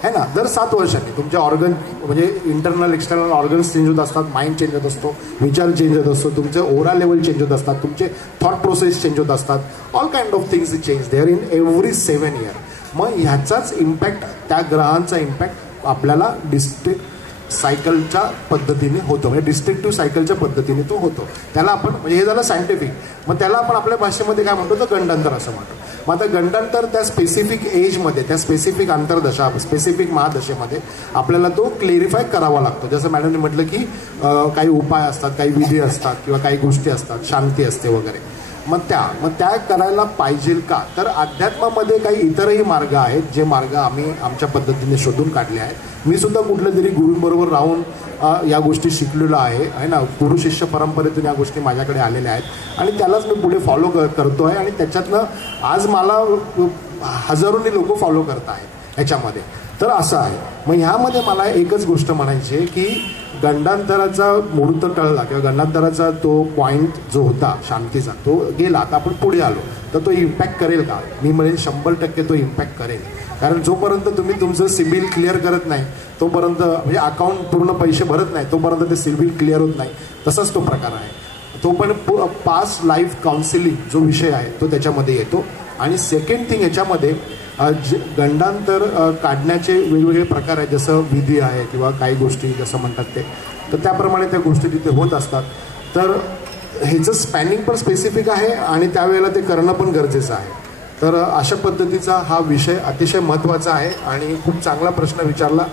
है ना. दर 7 वर्षांनी तुमचे ऑर्गन म्हणजे इंटरनल एक्सटर्नल ऑर्गन्स चेंज होत असतात, माइंड चेंज होत असतो, विचार चेंज होत असतो, तुमचे ओरा लेवल चेंज होत असतात, तुमचे थॉट प्रोसेस चेंज होत असतात. All kind of things change there in every 7 year. मग ह्याचाच इम्पॅक्ट, त्या ग्रहांचा इम्पॅक्ट आपल्याला डिस्ट्रिक्ट सायकलच्या पद्धतीने होतो, म्हणजे डिस्ट्रिक्टिव्ह सायकलच्या पद्धतीने तो होतो. त्याला आपण म्हणजे हे झालं सायंटिफिक. मग त्याला आपण आपल्या भाषेमध्ये काय म्हणतो तर गंडांतर असं म्हणतो. मग आता गंडांतर त्या स्पेसिफिक एजमध्ये, त्या स्पेसिफिक आंतरदशा, स्पेसिफिक महादशेमध्ये आपल्याला तो क्लेरिफाय करावा लागतो. जसं मॅडमने म्हटलं की काही उपाय असतात, काही विधी असतात किंवा काही गोष्टी असतात, शांती असते वगैरे. मग त्या करायला पाहिजे का? तर अध्यात्मामध्ये काही इतरही मार्ग आहेत, जे मार्ग आम्ही आमच्या पद्धतीने शोधून काढले आहेत. मी सुद्धा कुठल्या तरी गुरूंबरोबर राहून या गोष्टी शिकलेलो आहे ना. गुरु शिष्य परंपरेतून या गोष्टी माझ्याकडे आलेल्या आहेत आणि त्यालाच मी पुढे फॉलो करतो आहे आणि त्याच्यातनं आज मला हजारोनी लोक फॉलो करत आहेत ह्याच्यामध्ये. तर असं आहे. मग ह्यामध्ये मला एकच गोष्ट म्हणायची आहे की गंडांतराचा मुहूर्त टळला किंवा गंडांतराचा तो पॉईंट जो होता शांतीचा तो गेला. आता आपण पुढे आलो तर तो इम्पॅक्ट करेल का? मी म्हणेन 100% तो इम्पॅक्ट करेल. कारण जोपर्यंत तुम्ही तुमचं सिबिल क्लिअर करत नाही तोपर्यंत, म्हणजे अकाउंट पूर्ण पैसे भरत नाही तोपर्यंत ते सिबिल क्लिअर होत नाही. तसाच तो प्रकार आहे. तो पण पास्ट लाईफ काउन्सिलिंग जो विषय आहे तो त्याच्यामध्ये येतो. आणि सेकंड थिंग याच्यामध्ये गंडांतर काढण्याचे वेगवेगळे प्रकार आहेत, जसं विधी आहे किंवा काही गोष्टी जसं म्हणतात ते, तर त्याप्रमाणे त्या गोष्टी तिथे होत असतात. तर ह्याचं स्पॅनिंग पण स्पेसिफिक आहे आणि त्यावेळेला ते करणं पण गरजेचं आहे. तर अशा पद्धतीचा हा विषय अतिशय महत्त्वाचा आहे आणि खूप चांगला प्रश्न विचारला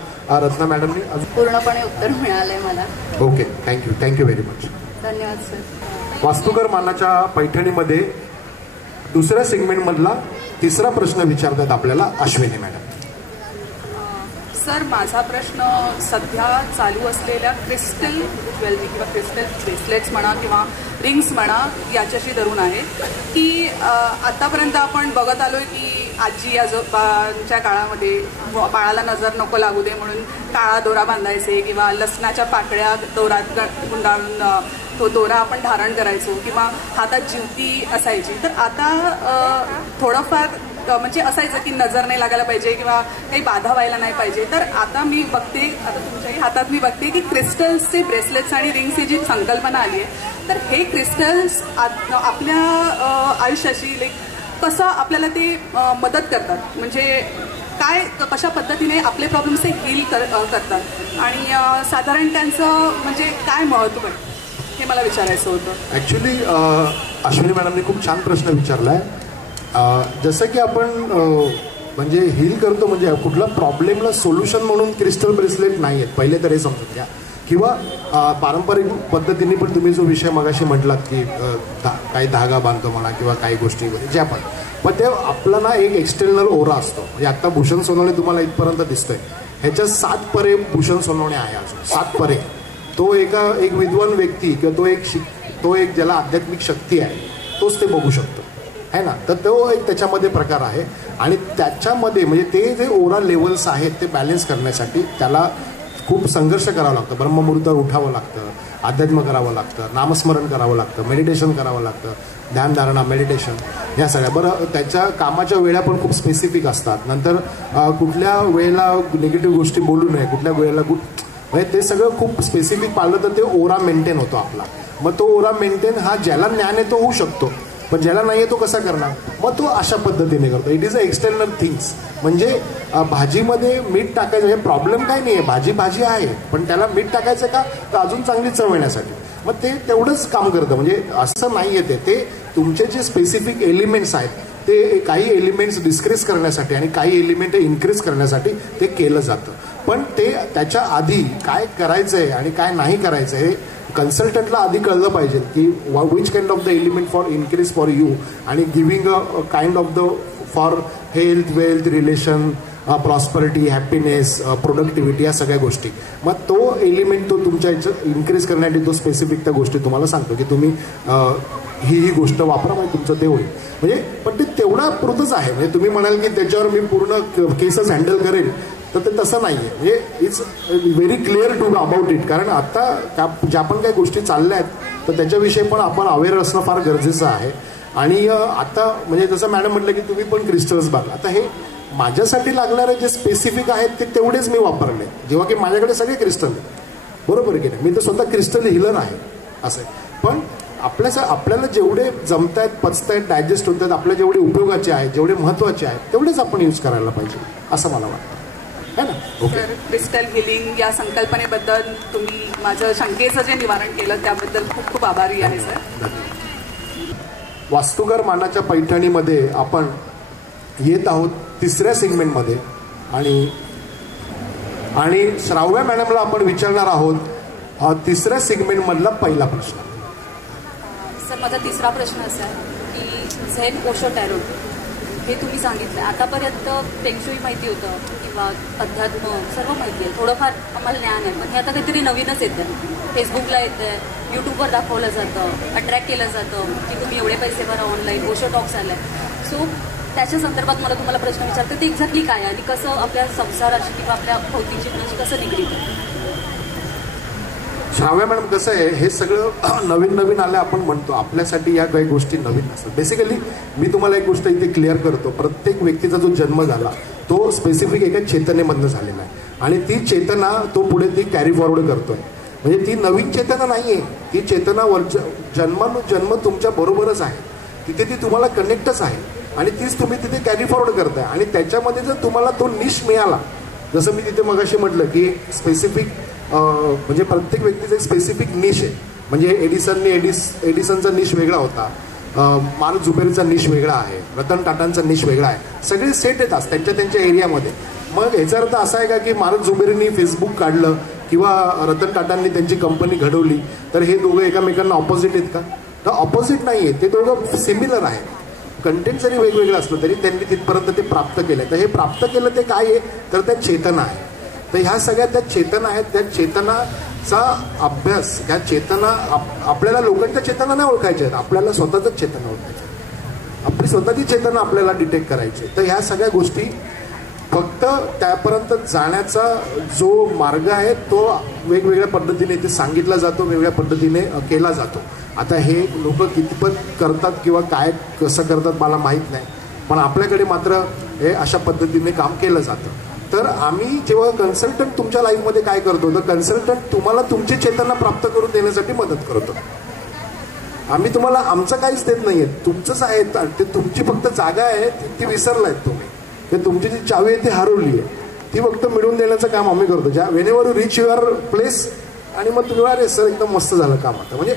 रत्ना मॅडमनी. पूर्णपणे उत्तर मिळालंय मला. Okay, thank you very much. धन्यवाद सर. वास्तुकर मानाच्या पैठणीमध्ये दुसऱ्या सेगमेंटमधला तिसरा प्रश्न विचारतात आपल्याला अश्विनी मॅडम. सर, माझा प्रश्न सध्या चालू असलेल्या क्रिस्टल ज्वेलरी किंवा क्रिस्टल ब्रेसलेट्स म्हणा किंवा रिंग्स म्हणा याच्याशी धरून आहे की आतापर्यंत आपण बघत आलो आहे की आजी आजोबांच्या काळामध्ये बाळाला नजर नको लागू दे म्हणून काळा दोरा बांधायचे किंवा लसणाच्या पाकळ्या दोरात गुंडाळून तो दोरा आपण धारण करायचो किंवा हातात जिवती असायची. तर आता थोडंफार म्हणजे असायचं की नजर नाही लागायला पाहिजे किंवा काही बाधा व्हायला नाही पाहिजे. तर आता मी बघते, आता तुमच्याही हातात मी बघते की क्रिस्टल्सचे ब्रेसलेट्स आणि रिंग्सची जी संकल्पना आली आहे, तर हे क्रिस्टल्स आपल्या आयुष्याशी कसं आपल्याला ते मदत करतात, म्हणजे काय कशा पद्धतीने आपले प्रॉब्लेम्स ते हील करतात आणि साधारण त्यांचं म्हणजे काय महत्त्व आहे हे मला विचारायचं होतं. ॲक्च्युली अश्विनी मॅडमने खूप छान प्रश्न विचारला आहे. जसं की आपण म्हणजे हील करतो, म्हणजे कुठल्या प्रॉब्लेमला सोल्युशन म्हणून क्रिस्टल ब्रेसलेट नाही आहेत, पहिले तर हे समजून घ्या. किंवा पारंपरिक पद्धतीने पण तुम्ही जो विषय मगाशी म्हटलात की काही धागा बांधतो म्हणा किंवा काही गोष्टी जे आपण, पण ते आपला ना एक एक्सटर्नल ओरा असतो. म्हणजे आत्ता भूषण सोनवणे तुम्हाला इथपर्यंत दिसतोय, ह्याच्या 7 परे भूषण सोनवणे आहे. अजून 7 परे तो एक विद्वान व्यक्ती किंवा तो एक ज्याला आध्यात्मिक शक्ती आहे तोच ते बघू शकतो, है ना. तर तो एक त्याच्यामध्ये प्रकार आहे आणि त्याच्यामध्ये म्हणजे ते जे ओरा लेवल्स आहेत ते बॅलन्स करण्यासाठी त्याला खूप संघर्ष करावा लागतो. ब्रह्ममुहूर्तावर उठावं लागतं, अध्यात्म करावं लागतं, नामस्मरण करावं लागतं, मेडिटेशन करावं लागतं, ध्यानधारणा, मेडिटेशन ह्या सगळ्या. बरं, त्याच्या कामाच्या वेळा पण खूप स्पेसिफिक असतात. नंतर कुठल्या वेळेला निगेटिव्ह गोष्टी बोलू नये, कुठल्या वेळेला म्हणजे ते सगळं खूप स्पेसिफिक पाळलं तर ते ओरा मेंटेन होतो आपला. मग तो ओरा मेंटेन हा ज्याला ज्ञान आहे तो होऊ शकतो, पण ज्याला नाही आहे तो कसा करणार? मग तो अशा पद्धतीने करतो. It is a external things. म्हणजे भाजीमध्ये मीठ टाकायचं हे प्रॉब्लेम काय नाही आहे, भाजी आहे, पण त्याला मीठ टाकायचं का तर अजून चांगली चव येण्यासाठी. मग ते तेवढंच काम करतं. म्हणजे असं नाही आहे ते तुमचे जे स्पेसिफिक एलिमेंट्स आहेत ते काही एलिमेंट्स डिस्क्रीज करण्यासाठी आणि काही एलिमेंट इन्क्रीज करण्यासाठी ते केलं जातं. पण ते त्याच्या आधी काय करायचं आहे आणि काय नाही करायचं आहे कन्सल्टंटला आधी कळलं पाहिजे की which kind of the element for increase for you आणि giving a kind of the for health wealth relation prosperity happiness productivity या सगळ्या गोष्टी. मग तो एलिमेंट तो तुमच्या ह्याचं इन्क्रीज करण्यासाठी तो स्पेसिफिक त्या गोष्टी तुम्हाला सांगतो की तुम्ही ही गोष्ट वापरा म्हणजे तुमचं ते होईल. म्हणजे पण ते तेवढा पुरतंच आहे. म्हणजे तुम्ही म्हणाल की त्याच्यावर मी पूर्ण केसच हँडल करेन तर ते तसं नाही आहे. म्हणजे it's very clear to about it. कारण आता ज्या पण काही गोष्टी चालल्या आहेत तर त्याच्याविषयी पण आपण अवेअर असणं फार गरजेचं आहे. आणि आता म्हणजे जसं मॅडम म्हटलं की तुम्ही पण क्रिस्टल्स बघा. आता हे माझ्यासाठी लागणारे जे स्पेसिफिक आहेत ते तेवढेच मी वापरले जेव्हा की माझ्याकडे सगळे क्रिस्टल आहेत. बरोबर की नाही. मी तर स्वतः क्रिस्टल हिलर आहे असं. पण आपल्याला जेवढे जमत आहेत पचत आहेत डायजेस्ट होत आहेत आपल्या जेवढे उपयोगाचे आहेत जेवढे महत्त्वाचे आहेत तेवढेच आपण यूज करायला पाहिजे असं मला वाटतं है ना. ओके. क्रिस्टल हिलिंग या संकल्पनेबद्दल तुम्ही माझं शंकेचं जे निवारण केलं त्याबद्दल खूप खूप आभारी आहे सर. वास्तुकार मानाच्या पैठणीमध्ये आपण येत आहोत तिसऱ्या सेगमेंटमध्ये आणि श्राव्या मॅडमला आपण विचारणार आहोत तिसऱ्या सेगमेंटमधला पहिला प्रश्न. सर माझा तिसरा प्रश्न असा आहे की झेन ओशो टॅरो हे तुम्ही सांगितलं आतापर्यंत फेंगशुई माहिती होतं किंवा अध्यात्म सर्व माहिती आहे थोडंफार आम्हाला ज्ञान आहे पण हे आता काहीतरी नवीनच येतं. फेसबुकला येतं यूट्यूबवर दाखवलं जातं अट्रॅक्ट केलं जातं की तुम्ही एवढे पैसे भरा ऑनलाईन ओशो टॉक्स आलाय. सो त्याच्या संदर्भात मला तुम्हाला प्रश्न विचारते ते एक्झॅक्टली काय आणि कसं आपल्या संसाराशी किंवा आपल्या भौतिक जीवनाशी कसं निगडीत आहे. श्राव्या मॅडम कसं आहे हे सगळं नवीन आलं आपण म्हणतो आपल्यासाठी या काही गोष्टी नवीन नसतात. बेसिकली मी तुम्हाला एक गोष्ट इथे क्लिअर करतो. प्रत्येक व्यक्तीचा जो जन्म झाला तो स्पेसिफिक एका चेतनेमधनं झालेला आहे आणि ती चेतना तो पुढे ती कॅरी फॉरवर्ड करतोय. म्हणजे ती नवीन चेतना नाही आहे. ती चेतना जन्म तुमच्या बरोबरच आहे. तिथे ती तुम्हाला कनेक्टच आहे आणि तीच तुम्ही तिथे कॅरी फॉरवर्ड करताय. आणि त्याच्यामध्ये जर तुम्हाला तो निश मिळाला जसं मी तिथे मगाशी म्हटलं की स्पेसिफिक म्हणजे प्रत्येक व्यक्तीचं एक स्पेसिफिक निश आहे. म्हणजे एडिसनचा निश वेगळा होता. मारुत झुबेरचा निश वेगळा आहे. रतन टाटांचा निश वेगळा आहे. सगळे सेट येतात त्यांच्या एरियामध्ये. मग ह्याचा अर्थ असा आहे का की मारुत झुबेरनी फेसबुक काढलं किंवा रतन टाटांनी त्यांची कंपनी घडवली तर हे दोघं एकमेकांना ऑपोजिट आहेत का. तर ऑपोजिट नाही आहे. ते दोघं सिमिलर आहेत. कंटेंट जरी वेगवेगळं असलं तरी त्यांनी तिथपर्यंत ते प्राप्त केलं. तर हे प्राप्त केलं ते काय आहे तर त्या चेतना आहे. तर ह्या सगळ्या त्या चेतना आहेत. त्या चेतनाचा अभ्यास ह्या चेतना आपल्याला लोकांच्या चेतना नाही ओळखायच्या आहेत. आपल्याला स्वतःच चेतना ओळखायची आपली स्वतःची चेतना आपल्याला डिटेक्ट करायची. तर ह्या सगळ्या गोष्टी फक्त त्यापर्यंत जाण्याचा जो मार्ग आहे तो वेगवेगळ्या पद्धतीने इथे सांगितला जातो वेगवेगळ्या पद्धतीने केला जातो. आता हे लोक कितपत करतात किंवा काय कसं करतात मला माहीत नाही पण आपल्याकडे मात्र हे अशा पद्धतीने काम केलं जातं. तर आम्ही जेव्हा कन्सल्टंट तुमच्या लाईफमध्ये काय करतो तर कन्सल्टंट तुम्हाला तुमची चेतना प्राप्त करून देण्यासाठी मदत करतो. आम्ही तुम्हाला आमचं काहीच देत नाहीये. तुमचंच आहे ते तुमची फक्त जागा आहे ती विसरलायत तुम्ही. ते तुमची जी चावी आहे ती हरवली आहे ती फक्त मिळवून देण्याचं काम आम्ही करतो. ज्या whenever you reach your place आणि मग तुम्ही अरे सर एकदम मस्त झालं काम आता. म्हणजे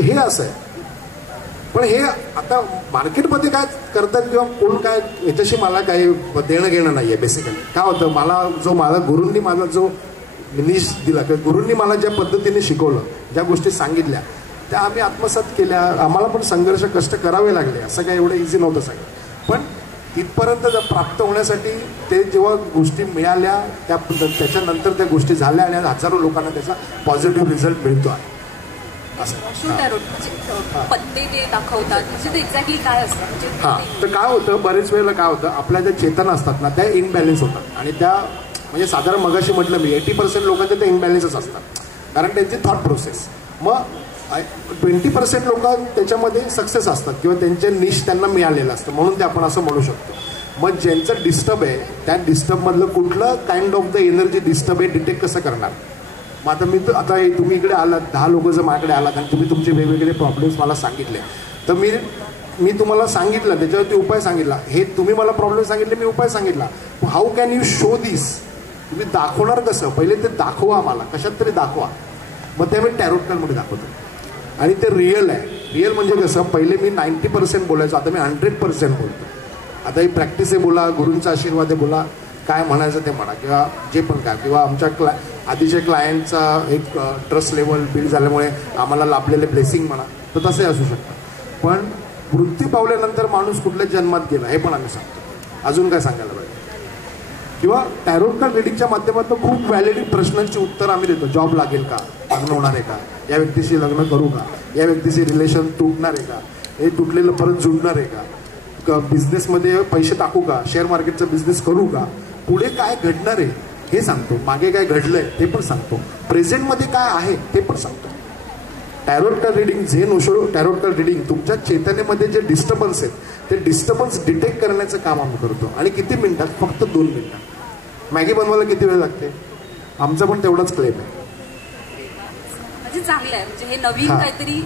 हे असं आहे. पण हे आता मार्केटमध्ये काय करतात किंवा कोण काय याच्याशी मला काही देणं घेणं नाही आहे. बेसिकली काय होतं माझा गुरूंनी माझा जो निश दिला किंवा गुरूंनी मला ज्या पद्धतीने शिकवलं ज्या गोष्टी सांगितल्या त्या आम्ही आत्मसात केल्या. आम्हाला पण संघर्ष कष्ट करावे लागले. असं काय एवढं इझी नव्हतं सगळं. पण तिथपर्यंत प्राप्त होण्यासाठी ते जेव्हा गोष्टी मिळाल्या त्याच्यानंतर त्या गोष्टी झाल्या आणि हजारो लोकांना त्याचा पॉझिटिव्ह रिझल्ट मिळतो आहे. पत्ते ते दाखवतात म्हणजे ते एक्झॅक्टली काय असतं. हां तर काय होतं बरेच वेळेला काय होतं आपल्या ज्या चेतना असतात ना त्या इनबॅलेन्स होतात आणि त्या म्हणजे साधारण मगाशी म्हटलं मी 80% लोकांच्या त्या इनबॅलेन्सच असतात कारण त्यांची थॉट प्रोसेस. मग 20% लोक त्याच्यामध्ये सक्सेस असतात किंवा त्यांचे निश त्यांना मिळालेलं असतं म्हणून ते आपण असं म्हणू शकतो. मग ज्यांचं डिस्टर्ब आहे त्या डिस्टर्बमधलं कुठलं kind of the energy disturb आहे डिटेक्ट कसं करणार. मग आता तुम्ही इकडे आलात 10 लोक जर माझ्याकडे आलात आणि तुम्ही तुमचे वेगवेगळे प्रॉब्लेम्स मला सांगितले तर मी तुम्हाला सांगितलं त्याच्यावरती उपाय सांगितला. हे तुम्ही मला प्रॉब्लेम सांगितले मी उपाय सांगितला. हाऊ कॅन यू शो दिस. तुम्ही दाखवणार कसं पहिले ते दाखवा मला कशात तरी दाखवा. मग ते मी टॅरोट कार्डमध्ये दाखवतो आणि ते रिअल आहे. रिअल म्हणजे कसं पहिले मी 90% बोलायचो आता मी 100% बोलतो. आता ही प्रॅक्टिस आहे बोला गुरूंचा आशीर्वाद आहे बोला काय म्हणायचं ते म्हणा, किंवा जे पण काय, किंवा आमच्या आधीच्या क्लायंटचा एक ट्रस्ट लेवल बिल्ड झाल्यामुळे आम्हाला लाभलेले ब्लेसिंग म्हणा, तर तसे असू शकतं. पण मृत्यू पावल्यानंतर माणूस कुठल्या जन्मात गेला हे पण आम्ही सांगतो. अजून काय सांगायला पाहिजे? किंवा टॅरोट कार्ड रिडिंगच्या माध्यमातून खूप व्हॅलिड प्रश्नांची उत्तर आम्ही देतो. जॉब लागेल का, लग्न होणार आहे का, या व्यक्तीशी लग्न करू का, या व्यक्तीशी रिलेशन तुटणार आहे का, हे तुटलेलं परत जुळणार आहे का, बिझनेसमध्ये पैसे टाकू का, शेअर मार्केटचा बिझनेस करू का, पुढे काय घडणार आहे हे सांगतो, मागे काय घडलंय ते पण सांगतो, प्रेझेंटमध्ये काय आहे ते पण सांगतो. Tarot card reading, Zen Osho tarot card reading तुमच्या चेतनेमध्ये जे डिस्टर्बन्स आहेत ते डिस्टर्बन्स डिटेक्ट करण्याचं काम आम्ही करतो. आणि किती मिनिटात? फक्त 2 मिनिटात. मॅगी बनवायला किती वेळ लागते? आमचा पण तेवढाच क्लेम आहे. म्हणजे चांगलं आहे, म्हणजे हे नवीन काहीतरी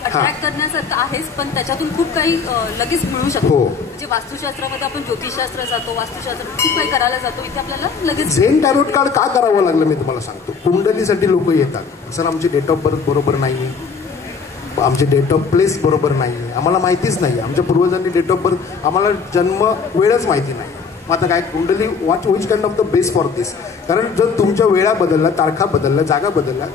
अट्रॅक्ट करण्यासारखं आहेच, पण त्याच्यातून खूप काही लगेच मिळू शकतो. म्हणजे वास्तुशास्त्रामध्ये आपण ज्योतिषशास्त्र जातो, वास्तुशास्त्र खूप काही करायला जातो, इथे आपल्याला लगेच. झेन टॅरोट कार्ड का करावं लागलं मी तुम्हाला सांगतो. कुंडलीसाठी लोक येतात, सर आमची डेट ऑफ बर्थ बरोबर नाही आहे, आमची डेट ऑफ प्लेस बरोबर नाही आहे, आम्हाला माहितीच नाही, आमच्या पूर्वजांनी डेट ऑफ बर्थ, आम्हाला जन्म वेळच माहिती नाही. मग आता काय कुंडली watch which kind of the base for this? कारण जर तुमच्या वेळा बदलल्या, तारखा बदलल्या, जागा बदलल्या,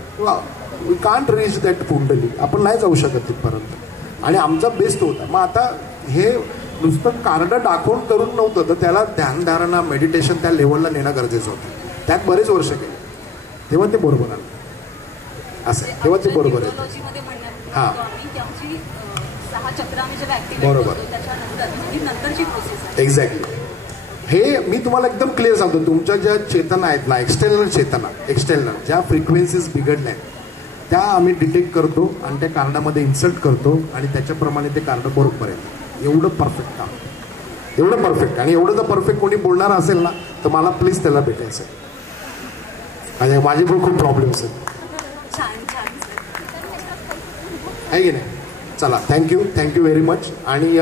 वी कांट रीच दॅट कुंडली, आपण नाही जाऊ शकत तिथपर्यंत. आणि आमचा बेस्ट होता. मग आता हे नुसतं कार्ड दाखवून करून नव्हतं, तर त्याला ध्यानधारणा, मेडिटेशन त्या लेवलला नेणं गरजेचं होतं. त्यात बरेच वर्ष गेले, तेव्हा ते बरोबर आलं. असं तेव्हा ते बरोबर आहे. हां बरोबर, एक्झॅक्टली. हे मी तुम्हाला एकदम क्लिअर सांगतो. तुमच्या ज्या चेतना आहेत ना, एक्सटर्नल चेतना, एक्सटर्नल ज्या फ्रिक्वेन्सीज बिघडल्या आहेत त्या आम्ही डिटेक्ट करतो आणि त्या कार्डामध्ये इन्सर्ट करतो आणि त्याच्याप्रमाणे ते कार्ड बरोबर आहे. एवढं परफेक्ट काम, एवढं परफेक्ट. आणि एवढं जर परफेक्ट कोणी बोलणार असेल ना तर मला प्लीज त्याला भेटायचं आहे. माझे पण खूप प्रॉब्लेम्स आहेत, आहे की नाही? चला, थँक्यू व्हेरी मच. आणि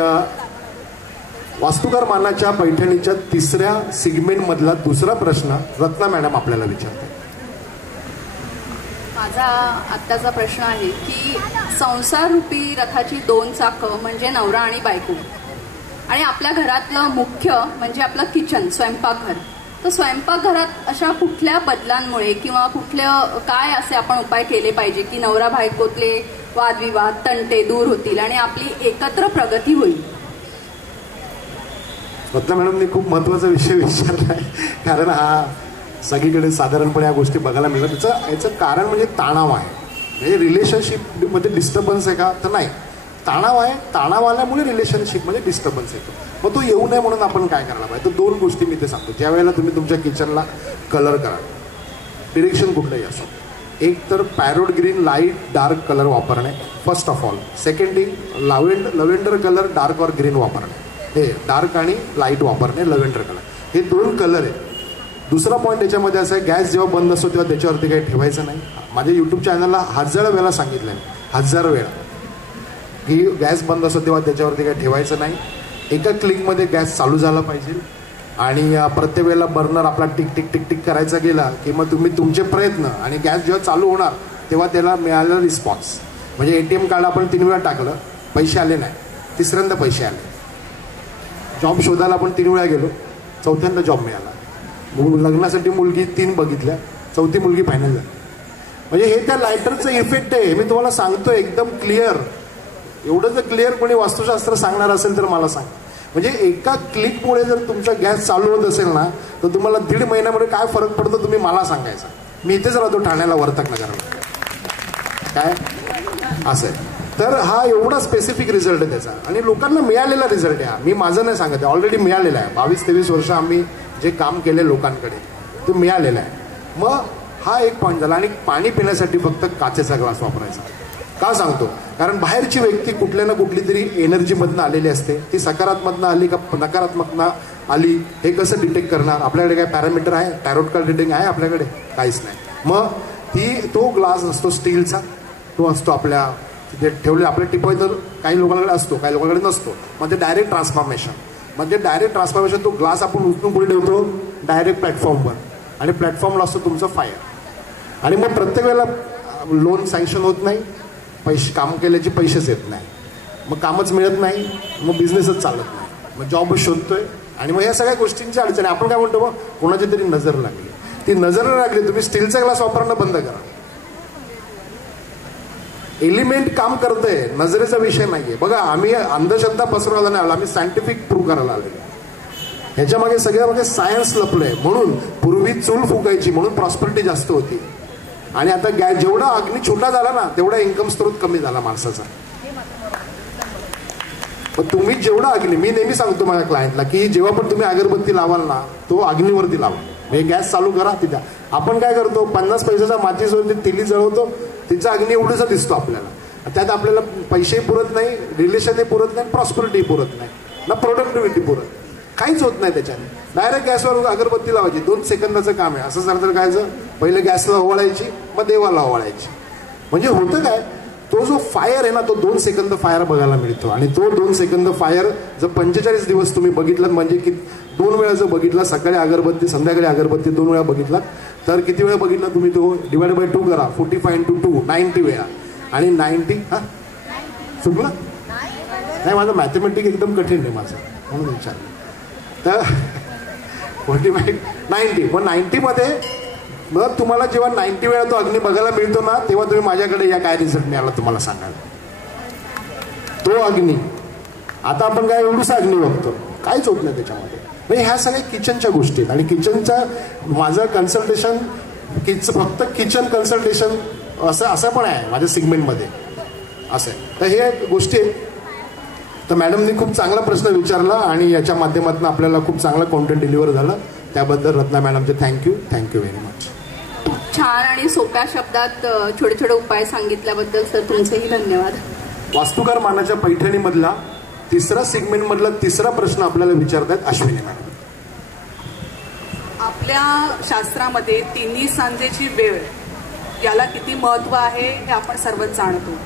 वास्तुकार मानाच्या पैठणीच्या 3ऱ्या सिगमेंटमधला दुसरा प्रश्न रत्ना मॅडम आपल्याला विचारते. माझा आत्ताचा प्रश्न आहे की संसार रूपी रथाची 2 चाकं म्हणजे नवरा आणि बायको, आणि आपल्या घरातलं मुख्य म्हणजे आपलं किचन, स्वयंपाकघर. तर स्वयंपाकघरात अशा कुठल्या बदलांमुळे किंवा कुठल्या काय असे आपण उपाय केले पाहिजे की नवरा बायकोतले वादविवाद, तंटे दूर होतील आणि आपली एकत्र प्रगती होईल? रत्ना मॅडमने खूप महत्त्वाचा विषय विचारला आहे, कारण हा सगळीकडे साधारणपणे या गोष्टी बघायला मिळतात. याचं कारण म्हणजे तणाव आहे. म्हणजे रिलेशनशिपमध्ये डिस्टर्बन्स आहे का? तर नाही, तणाव आहे. तणाव आल्यामुळे रिलेशनशिपमध्ये डिस्टर्बन्स येतो. मग तो येऊ नये म्हणून आपण काय करायला पाहिजे? तर 2 गोष्टी मी ते सांगतो. ज्या वेळेला तुम्ही तुमच्या किचनला कलर करा, डिरेक्शन कुठलंही असो, एक तर parrot green light dark colour वापरणे first of all. Secondly lavender colour dark और ग्रीन वापरणे, हे डार्क आणि लाईट वापरणे, लव्हेंडर कलर, हे 2 कलर आहेत. दुसरा पॉईंट याच्यामध्ये असं आहे, गॅस जेव्हा बंद असतो तेव्हा त्याच्यावरती काही ठेवायचं नाही. माझ्या यूट्यूब चॅनलला 1000 वेळा सांगितलं आहे, 1000 वेळा, की गॅस बंद असतो तेव्हा त्याच्यावरती काही ठेवायचं नाही. एका क्लिकमध्ये गॅस चालू झाला पाहिजे. आणि प्रत्येक वेळेला बर्नर आपला टिक टिक टिक टिक करायचा गेला की मग तुम्ही तुमचे प्रयत्न आणि गॅस जेव्हा चालू होणार तेव्हा त्याला मिळालेला रिस्पॉन्स, म्हणजे ATM कार्ड आपण 3 वेळा टाकलं, पैसे आले नाही, 3ऱ्यांदा पैसे आले. जॉब शोधायला आपण 3 वेळा गेलो, 4थ्यांदा जॉब मिळाला. लग्नासाठी मुलगी 3 बघितल्या, 4थी मुलगी फायनल झाली. म्हणजे हे त्या लायटरचं इफेक्ट आहे. मी तुम्हाला सांगतोय एकदम क्लिअर. एवढं जर क्लिअर कोणी वास्तुशास्त्र सांगणार असेल तर मला सांग. म्हणजे एका क्लिकमुळे जर तुमचा गॅस चालू होत असेल ना तर तुम्हाला 1.5 महिन्यामध्ये काय फरक पडतो तुम्ही मला सांगायचा. मी इथेच राहतो ठाण्याला, वर्तक नगरला. काय असं आहे. तर हा एवढा स्पेसिफिक रिझल्ट आहे त्याचा, आणि लोकांना मिळालेला रिझल्ट आहे हा. मी माझं नाही सांगत आहे, ऑलरेडी मिळालेला आहे. 22-23 वर्ष आम्ही जे काम केले लोकांकडे ते मिळालेलं आहे. मग हा एक पॉईंट झाला. आणि पाणी पिण्यासाठी फक्त काचेचा ग्लास वापरायचा. का सांगतो? कारण बाहेरची व्यक्ती कुठल्या ना कुठली तरी एनर्जीमधनं आलेली असते. ती सकारात्मकनं आली का नकारात्मकनं आली हे कसं डिटेक्ट करणार? आपल्याकडे काय पॅरामीटर आहे? टॅरोट कार्ड रिडिंग आहे आपल्याकडे? काहीच नाही. मग तो ग्लास असतो स्टीलचा, तो असतो आपल्या तिथे ठेवले. आपल्या टिपॉय तर काही लोकांकडे असतो, काही लोकांकडे नसतो. मग ते डायरेक्ट ट्रान्सफॉर्मेशन, म्हणजे डायरेक्ट ट्रान्सफॉर्मेशन, तो ग्लास आपण उचलून पुढे ठेवतो डायरेक्ट प्लॅटफॉर्मवर, आणि प्लॅटफॉर्मला असतो तुमचं फायर. आणि मग प्रत्येक वेळेला लोन सँक्शन होत नाही, पैसे काम केल्याचे पैसेच येत नाही, मग कामच मिळत नाही, मग बिझनेसच चालत नाही, मग जॉब शोधतोय आणि मग या सगळ्या गोष्टींची अडचण आहे. आपण काय म्हणतो, मग कोणाची तरी नजर लागली, ती नजर लागली, तुम्ही स्टीलचा ग्लास वापरणं बंद करा. एलिमेंट काम करतंय, नजरेचा विषय नाहीये. बघा, आम्ही अंधश्रद्धा पसरवायला नाही आलो, आम्ही सायंटिफिक प्रूव्ह करायला आलो. ह्याच्या मागे सगळ्यामागे सायन्स लपलंय. म्हणून पूर्वी चूल फुकायची, म्हणून प्रॉस्पेरिटी जास्त होती. आणि आता जेवढा अग्नी छोटा झाला ना, तेवढा इन्कम स्त्रोत कमी झाला माणसाचा. पण तुम्ही जेवढा अग्नी, मी नेहमी सांगतो माझ्या क्लायंटला की जेव्हा पण तुम्ही अगरबत्ती लावाल ना, तो अग्नीवरती लावा. म्हणजे गॅस चालू करा तिथे. आपण काय करतो, 50 पैशाचा माचीसवरती तेली जळवतो, तिचा अग्नी एवढंच दिसतो आपल्याला. त्यात आपल्याला पैसेही पुरत नाही, रिलेशनही पुरत नाही, प्रॉस्पेरिटी पुरत नाही, ना प्रोडक्टिव्हिटी पुरत, काहीच होत नाही त्याच्याने. डायरेक्ट गॅसवर अगरबत्ती लावायची, 2 सेकंदाचं काम आहे. असं जर काय, पहिले गॅसला ओवाळायची, मग देवाला ओवाळायची. म्हणजे होतं काय, तो जो फायर आहे ना, तो 2 सेकंद फायर बघायला मिळतो. आणि तो 2 सेकंद फायर जर 45 दिवस तुम्ही बघितलं, म्हणजे की 2 वेळा जर बघितला, सकाळी अगरबत्ती संध्याकाळी अगरबत्ती 2 वेळा बघितला, तर किती वेळा बघितला तुम्ही, तो डिवाइड बाय 2 करा, 45 × 2 90 वेळा. आणि 90 चुकलं नाही, माझं मॅथमॅटिक एकदम कठीण आहे माझं, म्हणून विचारलं. तर 45 90, मग 90 मध्ये मग तुम्हाला जेव्हा 90 वेळा तो अग्नी बघायला मिळतो ना, तेव्हा तुम्ही माझ्याकडे या, काय रिझल्ट मिळाला तुम्हाला सांगाल. तो अग्नी, आता आपण काय एवढूसा अग्नी बघतो, काहीच होत नाही त्याच्यामध्ये. म्हणजे ह्या सगळ्या किचनच्या गोष्टी आहेत. आणि किचनच्या माझं कन्सल्टेशन फक्त किचन कन्सल्टेशन असं पण आहे माझ्या सिगमेंटमध्ये, असं आहे. तर हे गोष्टी आहेत. तर मॅडमनी खूप चांगला प्रश्न विचारला आणि याच्या माध्यमातून आपल्याला खूप चांगला कॉन्टेंट डिलिव्हर झाला. त्याबद्दल रत्ना मॅडमचे थँक्यू व्हेरी मच. छान आणि सोप्या शब्दात छोटे छोटे उपाय सांगितल्याबद्दल सर तुमचेही धन्यवाद. वास्तुकार मानाच्या पैठणीमधला 3रा सेगमेंटमधला 3रा प्रश्न आपल्याला विचारतायत अश्विनी मॅडम. आपल्या शास्त्रामध्ये तिन्ही सांजेची वेळ याला किती महत्त्व आहे हे आपण सर्वच जाणतो.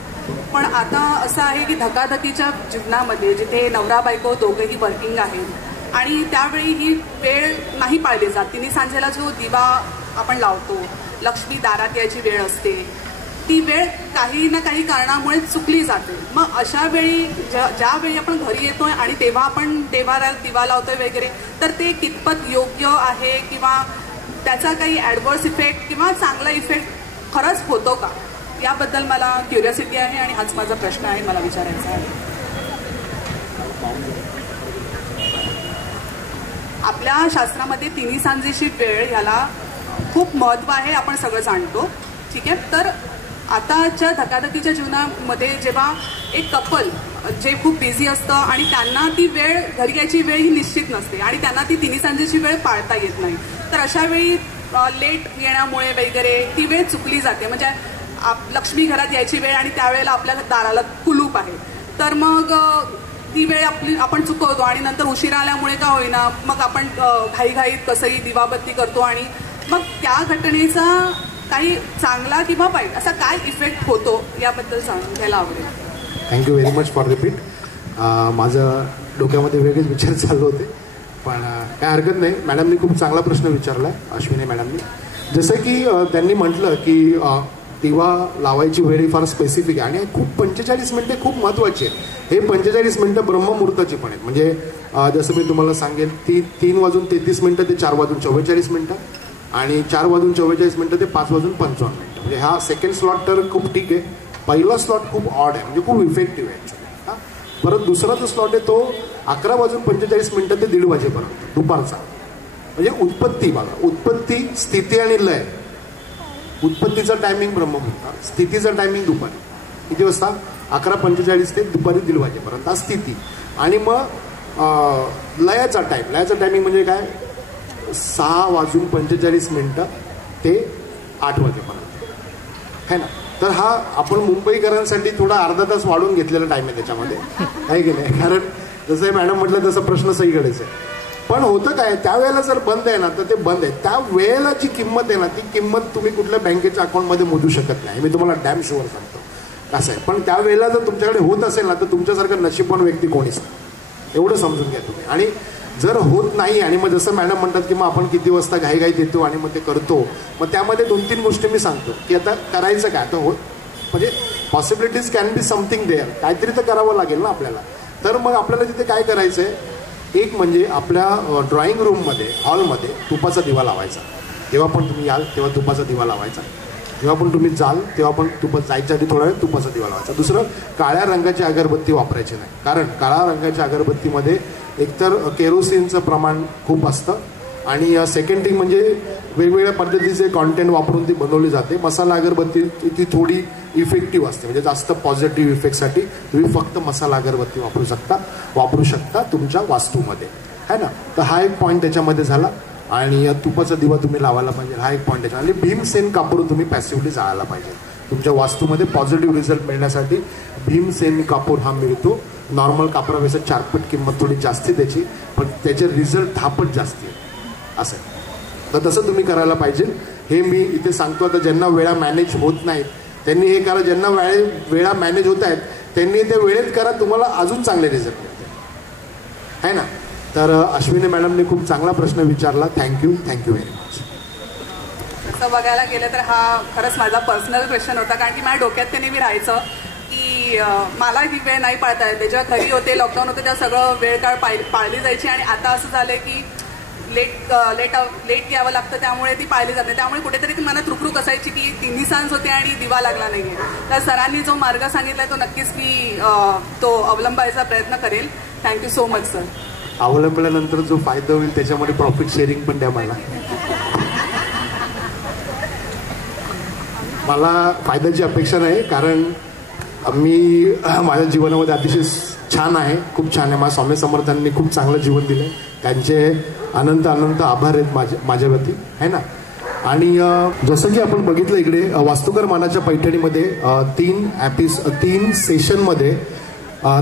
पण आता असं आहे की धकाधकीच्या जीवनामध्ये जिथे नवरा बायको दोघेही वर्किंग आहेत आणि त्यावेळी ही वेळ नाही पाळली जात. तिन्ही सांजेला जो दिवा आपण लावतो, लक्ष्मी दारात यायची वेळ असते, ती वेळ काही ना काही कारणामुळे चुकली जाते. मग अशा वेळी ज्यावेळी आपण घरी येतोय आणि तेव्हा आपण देवाला दिवा लावतोय वगैरे, तर ते कितपत योग्य आहे किंवा त्याचा काही ॲडव्हर्स इफेक्ट किंवा चांगला इफेक्ट खरंच होतो का, याबद्दल मला क्युरियोसिटी आहे आणि हाच माझा प्रश्न आहे, मला विचारायचा आहे. आपल्या शास्त्रामध्ये तिन्ही सांजेची वेळ ह्याला खूप महत्त्व आहे, आपण सगळं जाणतो, ठीक आहे. तर आताच्या धकाधकीच्या जीवनामध्ये जेव्हा एक कपल जे खूप बिझी असतं आणि त्यांना ती वेळ घरी यायची वेळ ही निश्चित नसते आणि त्यांना ती तिन्ही सांजेची वेळ पाळता येत नाही, तर अशा वेळी लेट येण्यामुळे वगैरे ती वेळ चुकली जाते. म्हणजे लक्ष्मी घरात यायची वेळ आणि त्यावेळेला आपल्या दाराला कुलूप आहे, तर मग ती वेळ आपण चुकवतो आणि नंतर उशिरा आल्यामुळे का होईना मग आपण घाईघाईत कसंही दिवाबत्ती करतो आणि मग त्या घटनेचा काही चांगला किंवा वाईट असा काय इफेक्ट होतो याबद्दल जाणून घ्यायला आवडेल. Thank you very much for repeat. माझं डोक्यामध्ये वेगळेच विचार चालू होते, पण काय हरकत नाही. मॅडमनी खूप चांगला प्रश्न विचारला अश्विनी मॅडमनी. जसं की त्यांनी म्हटलं की दिवा लावायची वेळ ही फार स्पेसिफिक आहे आणि खूप 45 मिनटे खूप महत्त्वाची आहेत. हे 45 मिनटं ब्रह्ममुहूर्ताची पण आहेत. म्हणजे जसं मी तुम्हाला सांगेल 3:33 ते 4:44 आणि 4:44 ते 5:55. म्हणजे हा सेकंड स्लॉट तर खूप ठीक आहे. पहिला स्लॉट खूप ऑड आहे, म्हणजे खूप इफेक्टिव्ह आहे ॲक्च्युली. परत दुसरा जो स्लॉट आहे तो 11:45 ते 1:30 वाजेपर्यंत दुपारचा. म्हणजे उत्पत्ती बघा, उत्पत्ती, स्थिती आणि लय. उत्पत्तीचा टायमिंग ब्रह्ममुहूर्त, स्थितीचा टायमिंग दुपारी किती वाजता 11:45 ते दुपारी 1:30 वाजेपर्यंत हा स्थिती. आणि मग लयाचा टायमिंग म्हणजे काय 6:45 ते 8 वाजेपर्यंत है ना. तर हा आपण मुंबईकरांसाठी थोडा अर्धा तास वाढून घेतलेला टाईम आहे त्याच्यामध्ये, आहे की नाही. कारण जसं मॅडम म्हटलं तसं प्रश्न सहीकडेच आहे. पण होतं काय, त्यावेळेला जर बंद आहे ना तर ते बंद आहे. त्या वेळेला जी किंमत आहे ना ती किंमत तुम्ही कुठल्या बँकेच्या अकाउंटमध्ये मोजू शकत नाही, मी तुम्हाला डॅम शुअर सांगतो असं आहे. पण त्यावेळेला जर तुमच्याकडे होत असेल ना तर तुमच्यासारखं नशीबवान व्यक्ती कोणीच नाही, एवढं समजून घ्या तुम्ही. आणि जर होत नाही आणि मग जसं मॅडम म्हणतात की मग आपण किती वाजता घाईघाईत येतो आणि मग ते करतो, मग त्यामध्ये 2-3 गोष्टी मी सांगतो की आता करायचं काय. तर म्हणजे possibilities can be something there, काहीतरी तर करावं लागेल ना आपल्याला. तर मग आपल्याला तिथे काय करायचं आहे, एक म्हणजे आपल्या ड्रॉइंग रूममध्ये हॉलमध्ये तुपाचा दिवा लावायचा. जेव्हा पण तुम्ही याल तेव्हा तुपाचा दिवा लावायचा. जेव्हा पण तुम्ही जाल तेव्हा पण जायच्या आधी थोडा वेळ तुपाचा दिवा लावायचा. दुसरं, काळ्या रंगाची अगरबत्ती वापरायची नाही, कारण काळ्या रंगाच्या अगरबत्तीमध्ये एकतर केरोसिनचं प्रमाण खूप असतं आणि सेकंड थिंग म्हणजे वेगवेगळ्या पद्धतीचे कॉन्टेंट वापरून ती बनवली जाते. मसाला अगरबत्ती ती थोडी इफेक्टिव्ह असते, म्हणजे जास्त पॉझिटिव्ह इफेक्टसाठी तुम्ही फक्त मसाला अगरबत्ती वापरू शकता तुमच्या वास्तूमध्ये, है ना. तर हा एक पॉईंट त्याच्यामध्ये झाला. आणि तुपाचा दिवा तुम्ही लावायला पाहिजे, हा एक पॉईंट त्याच्या. आणि भीमसेन कापूर तुम्ही पॅसिव्हली जाळायला पाहिजे. तुमच्या वास्तूमध्ये पॉझिटिव्ह रिझल्ट मिळण्यासाठी भीमसेन कापूर हा मिळतो. नॉर्मल कापरापेक्षा 4 पट किंमत थोडी जास्ती त्याची, पण त्याचे रिझल्ट 10 पट जास्ती आहे असं. तर तसं तुम्ही करायला पाहिजे. हे मी इथे सांगतो. आता ज्यांना वेळा मॅनेज होत नाहीत त्यांनी हे करा, ज्यांना वेळा मॅनेज होत आहेत त्यांनी ते वेळेत करा, तुम्हाला अजून चांगले रिझल्ट मिळते, आहे ना. तर अश्विनी मॅडमने खूप चांगला प्रश्न विचारला. Thank you very much. तसं बघायला गेलं तर हा खरंच माझा पर्सनल क्वेश्चन होता, कारण की माझ्या डोक्यात ते नेहमी राहायचं की मला ही वेळ नाही पाळता येते. जेव्हा घरी होते, लॉकडाऊन होते, तेव्हा सगळं वेळ काळ पाळली जायची आणि आता असं झालं की लेट यावं लागतं, त्यामुळे ती पाळली जाते. त्यामुळे कुठेतरी ती मनात रुकरुक असायची की 3 सांज होते आणि दिवा लागला नाहीये. तर सरांनी जो मार्ग सांगितलाय तो नक्कीच मी तो अवलंबायचा प्रयत्न करेल. Thank you so much sir. अवलंबल्यानंतर जो फायदा होईल त्याच्यामध्ये प्रॉफिट शेअरिंग पण द्या मला. मला फायद्याची अपेक्षा नाही, कारण मी माझ्या जीवनामध्ये अतिशय छान आहे, खूप छान आहे. माझ्या स्वामी समर्थांनी खूप चांगलं जीवन दिलं, त्यांचे अनंत आभार आहेत माझ्या वती, है ना. आणि जसं की आपण बघितलं इकडे वास्तुकर मानाच्या पैठणीमध्ये 3 सेशनमध्ये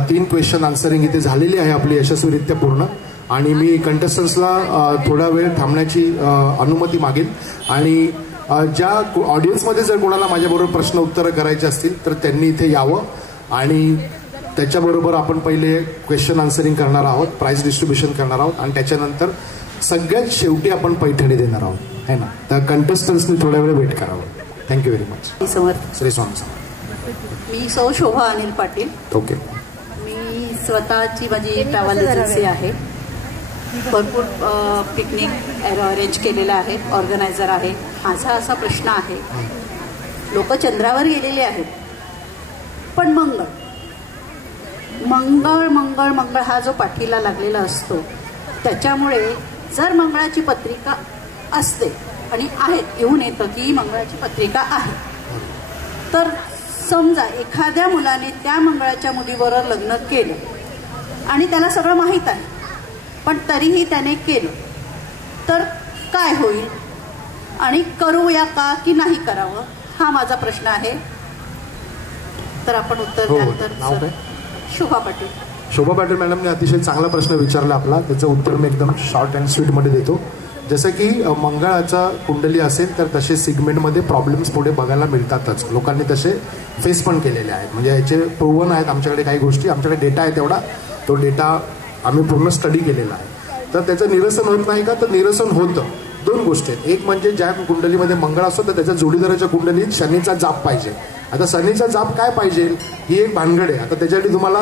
3 क्वेश्चन आन्सरिंग इथे झालेली आहे आपली यशस्वीरित्या पूर्ण. आणि मी कंटेस्टंट्सला थोडा वेळ थांबण्याची अनुमती मागेन. आणि ज्या ऑडियन्समध्ये जर कोणाला माझ्याबरोबर प्रश्न उत्तरं करायचे असतील तर त्यांनी इथे यावं. आणि त्याच्याबरोबर आपण पहिले क्वेश्चन आन्सरिंग करणार आहोत, प्राइज डिस्ट्रीब्युशन करणार आहोत आणि त्याच्यानंतर सगळ्यात शेवटी आपण पैठणी देणार आहोत, है ना. तर कंटेस्टंट्सनी थोड्या वेळ वेट करावं. Thank you very much. Shri Swami Samarth. मी सौ शोभा अनिल पाटील. ओके. मी स्वतःची माझी ट्रॅव्हल एजन्सी आहे. भरपूर पिकनिक अरेंज केलेलं आहे, ऑर्गनायझर आहे. माझा असा प्रश्न आहे, लोक चंद्रावर गेलेले आहेत, पण मंगळ हा जो पाठीला लागलेला असतो, त्याच्यामुळे जर मंगळाची पत्रिका असते आणि आहेत येऊन येतं की मंगळाची पत्रिका आहे, तर समजा एखाद्या मुलाने त्या मंगळाच्या मुलीबरोबर लग्न केलं आणि त्याला सगळं माहीत आहे, पण तरीही त्याने केलं तर काय होईल आणि करूया का की नाही करावं, हा माझा प्रश्न आहे. तर आपण उत्तर द्याल तर. शोभा पाटील. शोभा पाटील मॅडमने अतिशय चांगला प्रश्न विचारला आपला. त्याचं उत्तर मी एकदम शॉर्ट अँड स्वीटमध्ये देतो. जसं की मंगळाचा कुंडली असेल तर तसे सिगमेंटमध्ये प्रॉब्लेम्स पुढे बघायला मिळतातच. लोकांनी तसे फेस पण केलेले आहेत, म्हणजे याचे प्रूव्हन आहेत. आमच्याकडे काही गोष्टी, आमच्याकडे डेटा आहे तेवढा, तो डेटा आम्ही पूर्ण स्टडी केलेला आहे. तर त्याचं निरसन होत नाही का, तर निरसन होतं. 2 गोष्टी आहेत. एक म्हणजे ज्या कुंडलीमध्ये मंगळ असतो तर त्याच्या जोडीदाराच्या कुंडलीत शनीचा जाप पाहिजे. आता शनीचा जाप काय पाहिजे ही एक भानगड आहे. आता त्याच्यासाठी तुम्हाला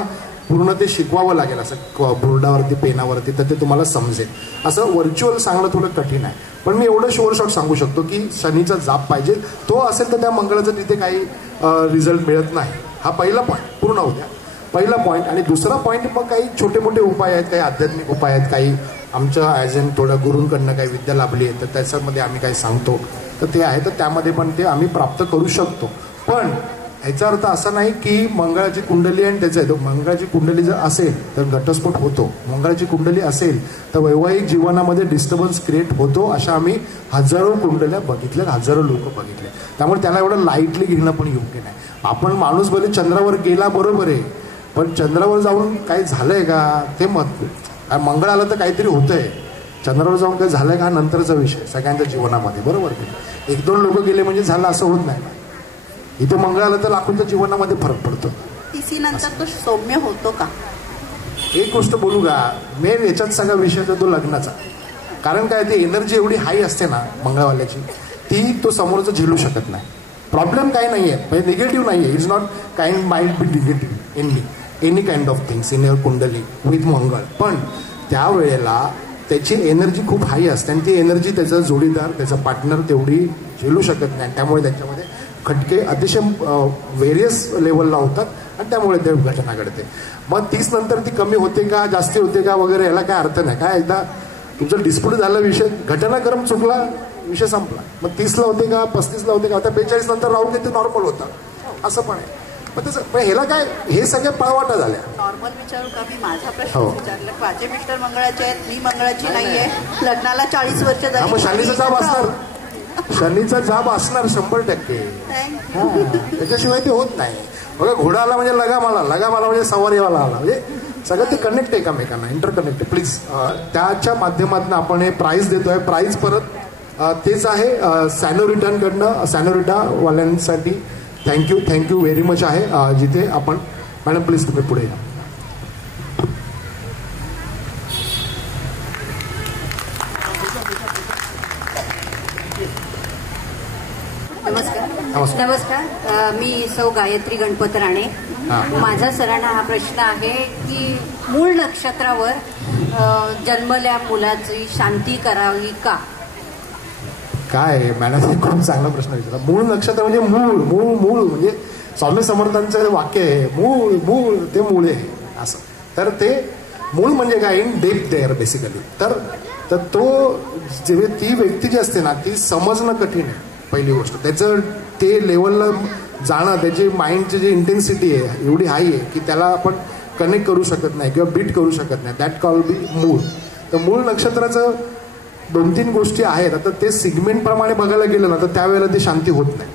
पूर्ण ते शिकवावं लागेल, असं बोर्डावरती पेनावरती, तर ते तुम्हाला समजेल. असं व्हर्च्युअल सांगणं थोडं कठीण आहे, पण मी एवढं शोर शॉर्ट सांगू शकतो की शनीचा जाप पाहिजे. तो असेल तर त्या मंगळाचं तिथे काही रिझल्ट मिळत नाही. हा पहिला पॉईंट पूर्ण होत्या, पहिला पॉईंट. आणि दुसरा पॉईंट मग काही छोटे मोठे उपाय आहेत, काही आध्यात्मिक उपाय आहेत, काही आमच्या ॲज एन थोड्या गुरूंकडनं काही विद्या लाभली आहे तर त्याच्यामध्ये आम्ही काही सांगतो, तर ते आहे. तर त्यामध्ये पण ते आम्ही प्राप्त करू शकतो. पण ह्याचा अर्थ असा नाही की मंगळाची कुंडली आणि त्याचं आहे, मंगळाची कुंडली जर असेल तर घटस्फोट होतो. मंगळाची कुंडली असेल तर वैवाहिक जीवनामध्ये डिस्टर्बन्स क्रिएट होतो. अशा आम्ही हजारो कुंडल्या बघितल्या, हजारो लोक बघितले. त्यामुळे त्याला एवढं लाईटली घेणं पण योग्य नाही. आपण माणूस भले चंद्रावर गेला बरोबर आहे, पण चंद्रावर जाऊन काही झालंय का ते मंगळाला तर काहीतरी होतंय, चंद्रावर जाऊन काही झालंय का हा नंतरचा विषय सगळ्यांच्या जीवनामध्ये, बरोबर की. 1-2 लोक गेले म्हणजे झालं असं होत नाही. इथे मंगळाला तर लाखोंच्या जीवनामध्ये फरक पडतो. TC नंतर तो सौम्य होतो का? एक गोष्ट बोलू का, मेन याच्यात सगळा विषय तो लग्नाचा. कारण काय, ती एनर्जी एवढी हाय असते ना मंगळवाल्याची, ती तो समोरचं झेलू शकत नाही. प्रॉब्लेम काही नाही आहे, म्हणजे निगेटिव्ह नाही आहे. It's not kind mind be negative in any kind of things in your कुंडली विथ मंगळ. पण त्यावेळेला त्याची एनर्जी खूप हाय असते आणि ती एनर्जी त्याचा जोडीदार त्याचा पार्टनर तेवढी झेलू शकत नाही. त्यामुळे त्याच्यामध्ये खटके अतिशय व्हेरियस लेवलला होतात आणि त्यामुळे ते घटना घडते. मग 30 नंतर ती कमी होते का जास्ती होते का वगैरे याला काय अर्थ नाही. काय एकदा तुमचं डिस्प्यूट झालं, विषय घटनाक्रम चुकला, विषय संपला. मग 30ला होते का 35ला होते का, आता 42 नंतर राहून ते नॉर्मल होतं असं पण आहे. पण तसं पण ह्याला काय, हे सगळ्या पळवाटा झाल्या. नॉर्मल विचारू का मी? माझा प्रश्न विचारला. माझे मिस्टर मंगळाचे आहेत, मी मंगळाची नाहीये. लग्नाला 40 वर्ष झाली. मग शनीचा जाब असणार, शनीचा जाब असणार 100%. त्याच्याशिवाय ते होत नाही. बघा घोडा आला म्हणजे लगाम आला, लगाम आला म्हणजे सवारीवाला आला, म्हणजे सगळं ते कनेक्ट आहे एकमेकांना, इंटरकनेक्ट. प्लीज त्याच्या माध्यमातून आपण हे प्राईज देतोय. प्राईज परत तेच आहे सॅनोरिटांकडनं, सॅनोरिटावाल्यांसाठी थँक्यू व्हेरी मच आहे. जिथे आपण मॅडम प्लीज तुम्ही पुढे या. नमस्कार. मी सौ गायत्री गणपत राणे. माझा सरांना हा प्रश्न आहे की मूळ नक्षत्रावर जन्मल्या मुलाची शांती करावी का? काय मॅडम खूप चांगला प्रश्न विचारला. मूळ नक्षत्र म्हणजे मूळ म्हणजे स्वामी समर्थांचं वाक्य आहे, मूळ ते मूळ आहे असं. तर ते मूळ म्हणजे काय, इन डेप्थ देअर बेसिकली. तर तो जे ती व्यक्ती जी असते ना ती समजणं कठीण आहे पहिली गोष्ट. त्याचं ते लेवलला जाणं, त्याची माइंडची जी इंटेन्सिटी आहे एवढी हाय आहे की त्याला आपण कनेक्ट करू शकत नाही किंवा बीट करू शकत नाही. दॅट कॉल बी मूळ. तर मूळ नक्षत्राचं 2-3 गोष्टी आहेत. आता ते सिगमेंटप्रमाणे बघायला गेलं ना तर त्यावेळेला ते शांती होत नाही,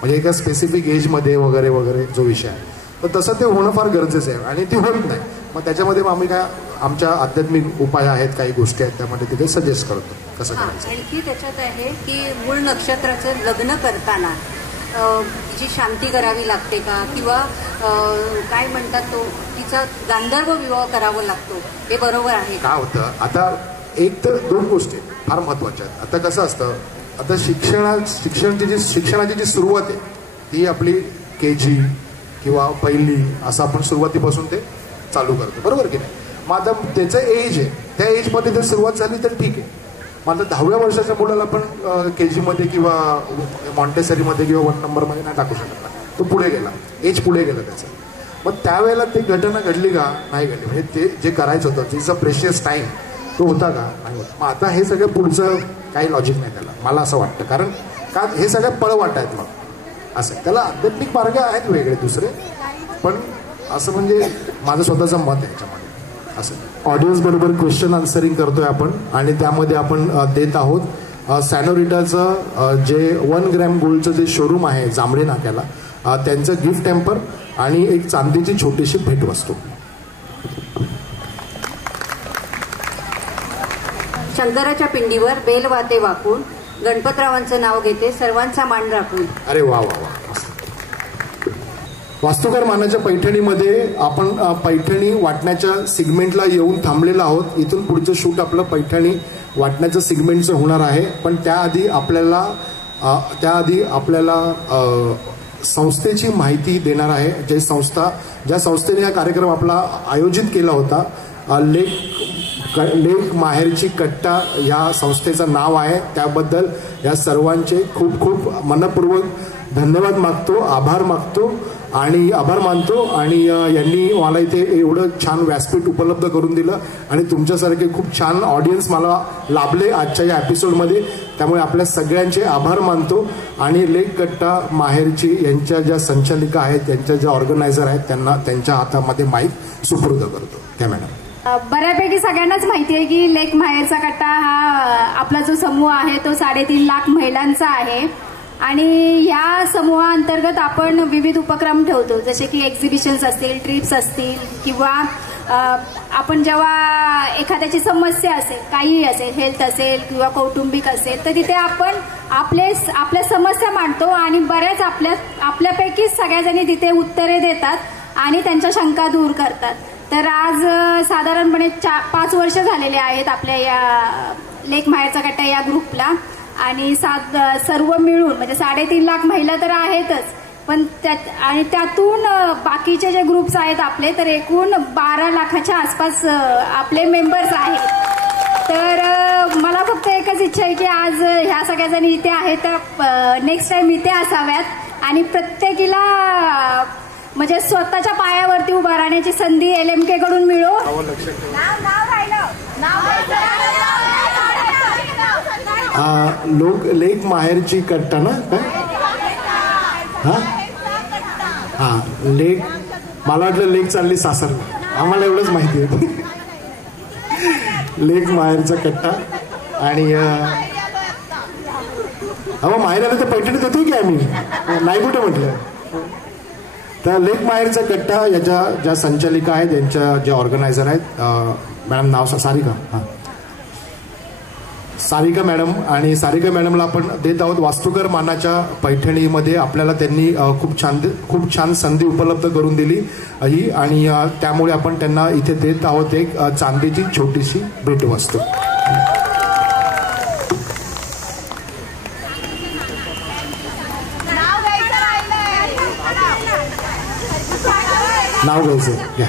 म्हणजे एका स्पेसिफिक एजमध्ये वगैरे वगैरे जो विषय आहे. तर तसं ते होणं फार गरजेचं आहे आणि ते होत नाही. मग त्याच्यामध्ये आम्ही काय आमच्या आध्यात्मिक उपाय आहेत, काही गोष्टी आहेत त्यामध्ये तिथे सजेस्ट करतो कसं करायचं. आणखी त्याच्यात आहे की मूळ नक्षत्राचं लग्न करताना जी शांती करावी लागते का, किंवा काय म्हणतात तो तिचा गांधर्व विवाह करावा लागतो, हे बरोबर आहे? काय होतं आता, एक तर 2 गोष्टी फार महत्वाच्या आहेत. आता कसं असतं, आता शिक्षणाची जी सुरुवात आहे ती आपली KG किंवा पहिली असं आपण सुरुवातीपासून ते चालू करतो, बरोबर की नाही. मग आता त्याचं एज आहे, त्या एजमध्ये जर सुरुवात झाली तर ठीक आहे. मग आता 10व्या वर्षाच्या मुलाला आपण KG मध्ये किंवा मॉन्टेसरीमध्ये किंवा 1 नंबरमध्ये नाही टाकू शकत ना. तो पुढे गेला, एज पुढे गेला त्याचं. मग त्यावेळेला ती घटना घडली का नाही घडली, म्हणजे ते जे करायचं होतं तिचा प्रेशियस टाईम तो होता का नाही होत. मग आता हे सगळं पुढचं काही लॉजिक नाही त्याला, मला असं वाटतं. कारण का हे सगळ्या पळवाट आहेत. मग असं त्याला आध्यात्मिक मार्ग आहेत वेगळे दुसरे, पण असं म्हणजे माझं स्वतःचं मत आहे याच्यामध्ये. असं ऑडियन्स बरोबर क्वेश्चन आन्सरिंग करतोय आपण आणि त्यामध्ये आपण देत आहोत सॅनोरिटाचं जे 1 ग्रॅम गोल्डचं जे शोरूम आहे जांभळे नाक्याला, त्यांचं गिफ्ट हॅम्पर आणि एक चांदीची छोटीशी भेटवस्तू. शंकराच्या पिंडीवर बेलवाते वाकून गणपतरावांचं नाव घेते, सर्वांचा मान राखून. अरे वा वा वा. वास्तुकार मानाच्या पैठणीमध्ये आपण पैठणी वाटण्याच्या सिगमेंटला येऊन थांबलेलो आहोत. इथून पुढचं शूट आपलं पैठणी वाटण्याचं सिगमेंटचं होणार आहे. पण त्याआधी आपल्याला संस्थेची माहिती देणार आहे. ज्या संस्थेने हा कार्यक्रम आपला आयोजित केला होता, लेक माहेरची कट्टा या संस्थेचं नाव आहे. त्याबद्दल या सर्वांचे खूप खूप मनपूर्वक धन्यवाद मागतो, आभार मानतो. आणि यांनी मला इथे एवढं छान व्यासपीठ उपलब्ध करून दिलं आणि तुमच्यासारखे खूप छान ऑडियन्स मला लाभले आजच्या या एपिसोडमध्ये. त्यामुळे आपल्या सगळ्यांचे आभार मानतो आणि लेक कट्टा माहेरची यांच्या ज्या संचालिका आहेत, त्यांच्या ज्या ऑर्गनायझर आहेत, त्यांना त्यांच्या हातामध्ये माईक सुपूर्द करतो. त्या मॅडम. बऱ्यापैकी सगळ्यांनाच माहिती आहे की लेक माहेरचा कट्टा हा आपला जो समूह आहे तो 3.5 लाख महिलांचा आहे आणि या समूहाअंतर्गत आपण विविध उपक्रम ठेवतो, जसे की एक्झिबिशन्स असतील, ट्रिप्स असतील, किंवा आपण जेव्हा एखाद्याची समस्या असेल, काहीही असेल, हेल्थ असेल किंवा कौटुंबिक असेल, तर तिथे आपण आपल्या समस्या मांडतो आणि बऱ्याच आपल्यापैकी सगळ्याजणी तिथे उत्तरे देतात आणि त्यांच्या शंका दूर करतात. तर आज साधारणपणे 5 वर्ष झालेले आहेत आपल्या या लेक माहेरचा कट्टा या ग्रुपला आणि सर्व मिळून म्हणजे 3.5 लाख महिला तर आहेतच, पण त्यातून बाकी बाकीचे जे ग्रुप्स आहेत आपले, तर एकूण 12 लाखाच्या आसपास आपले मेंबर्स आहेत. तर मला फक्त एकच इच्छा आहे की आज ह्या सगळ्याजणी इथे आहेत तर नेक्स्ट टाइम इथे असाव्यात आणि प्रत्येकीला म्हणजे स्वतःच्या पायावरती उभा राहण्याची संधी LMK कडून मिळो. लोक लेक माहेरची कट्टा ना हा लेक, मला वाटलं लेक चालली सासर, आम्हाला एवढंच माहिती आहे. लेक माहेरचा कट्टा आणि माहेर आलं तर पैठणी देतो की आम्ही, नाही कुठे म्हटलं. तर लेक माहेरचा कट्टा याच्या ज्या संचालिका आहेत, यांच्या ज्या ऑर्गनायझर आहेत, मॅडम नाव सारिका, हां सारिका मॅडम, आणि सारिका मॅडमला आपण देत आहोत वास्तुकर मानाच्या पैठणीमध्ये. आपल्याला त्यांनी खूप छान संधी उपलब्ध करून दिली ही, आणि त्यामुळे आपण त्यांना इथे देत आहोत एक चांदीची छोटीशी भेटवस्तू. नाव घ्यायचं घ्या.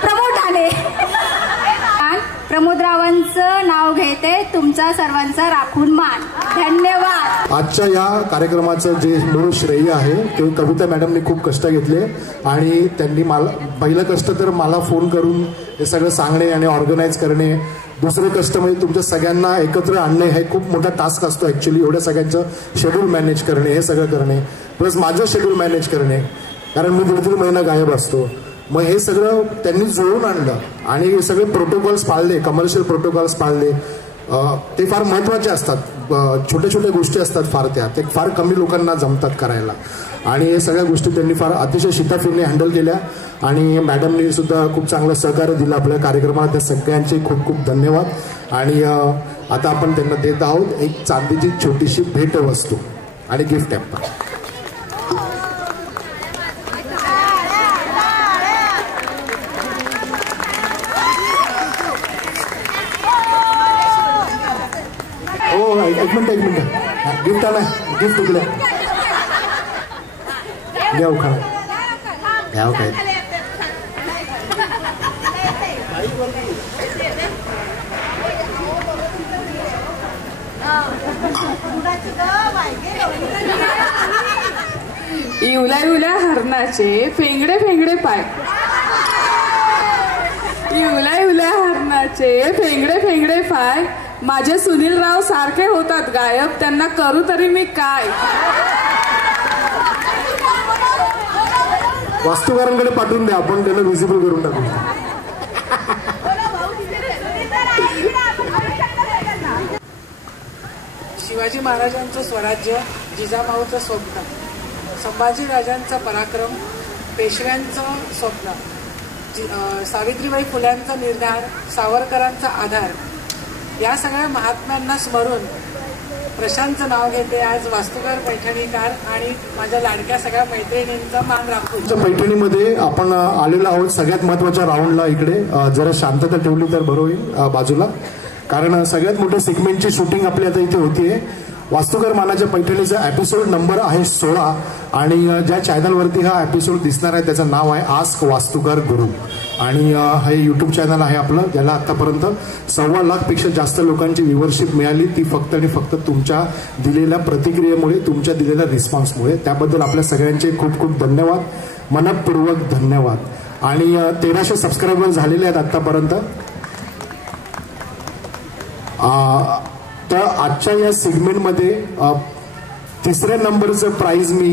प्रमोद आले. प्रमोदरावांचं नाव घेते. तुमचा सर्वांचा राखून मान. धन्यवाद. आजच्या या कार्यक्रमाचं जे मूळ श्रेय आहे ते कविता मॅडमने खूप कष्ट घेतले, आणि त्यांनी मला पहिलं कष्ट तर मला फोन करून हे सगळं सांगणे आणि ऑर्गनाईज करणे. दुसरं कष्ट म्हणजे तुमच्या सगळ्यांना एकत्र आणणे, हे खूप मोठा टास्क असतो ॲक्च्युली. एवढ्या सगळ्यांचं शेड्यूल मॅनेज करणे, हे सगळं करणे, प्लस माझं शेड्यूल मॅनेज करणे, कारण मी 2-3 महिना गायब असतो. मग हे सगळं त्यांनी जुळवून आणलं आणि हे सगळे प्रोटोकॉल्स पाळले, कमर्शियल प्रोटोकॉल्स पाळले. ते फार महत्त्वाचे असतात. छोट्या छोट्या गोष्टी असतात फार, ते फार कमी लोकांना जमतात करायला, आणि हे सगळ्या गोष्टी त्यांनी फार अतिशय शिताफीने हँडल केल्या. आणि मॅडमनी सुद्धा खूप चांगलं सहकार्य दिलं आपल्या कार्यक्रमाला. त्या सगळ्यांचे खूप खूप धन्यवाद. आणि आता आपण त्यांना देत आहोत एक चांदीची छोटीशी भेटवस्तू आणि गिफ्ट हॅम्पर. एक मिनिट गिफ्ट आला, गिफ्ट तुला घ्या उखाणा घ्याव काय. इवल्या इवल्या हरणाचे फेंगडे फेंगडे पाय, इवल्या इवल्या हरणाचे फेंगडे फेंगडे पाय, माझे सुनील राव सारखे होतात गायब, त्यांना करू तरी मी काय. वास्तुकारांकडे पाठवून द्या, आपण त्याला विजिबल करून टाकू. शिवाजी महाराजांचं स्वराज्य, जिजामाऊचं स्वप्न, संभाजीराजांचा पराक्रम, पेशव्यांचं स्वप्न, सावित्रीबाई फुल्यांचा निर्धार, सावरकरांचा आधार, या सगळ्या महात्म्यांना स्मरून प्रशांतचं नाव घेते आज वास्तुकार पैठणीकार आणि माझ्या लाडक्या सगळ्या मैत्रिणींचा मान राखून. पैठणीमध्ये आपण आलेलो आहोत सगळ्यात महत्वाच्या राऊंडला. इकडे जरा शांतता ठेवली तर बरं होईल बाजूला, कारण सगळ्यात मोठ्या सेगमेंटची शूटिंग आपली आता इथे होतीये. वास्तुकार मानाच्या पैठणीचा एपिसोड नंबर आहे 16, आणि ज्या चॅनलवरती हा एपिसोड दिसणार आहे त्याचं नाव आहे आस्क वास्तुकार गुरु, आणि हे यूट्यूब चॅनल आहे आपलं, ज्याला आतापर्यंत 1.25 लाखपेक्षा जास्त लोकांची व्ह्यूवरशिप मिळाली. ती फक्त आणि फक्त तुमच्या दिलेल्या प्रतिक्रियेमुळे, तुमच्या दिलेल्या रिस्पॉन्समुळे. त्याबद्दल आपल्या सगळ्यांचे खूप खूप धन्यवाद, मनपूर्वक धन्यवाद. आणि 1300 सबस्क्रायबर झालेले आहेत आतापर्यंत. तर आजच्या या सेगमेंटमध्ये 3ऱ्या नंबरचं प्राइज मी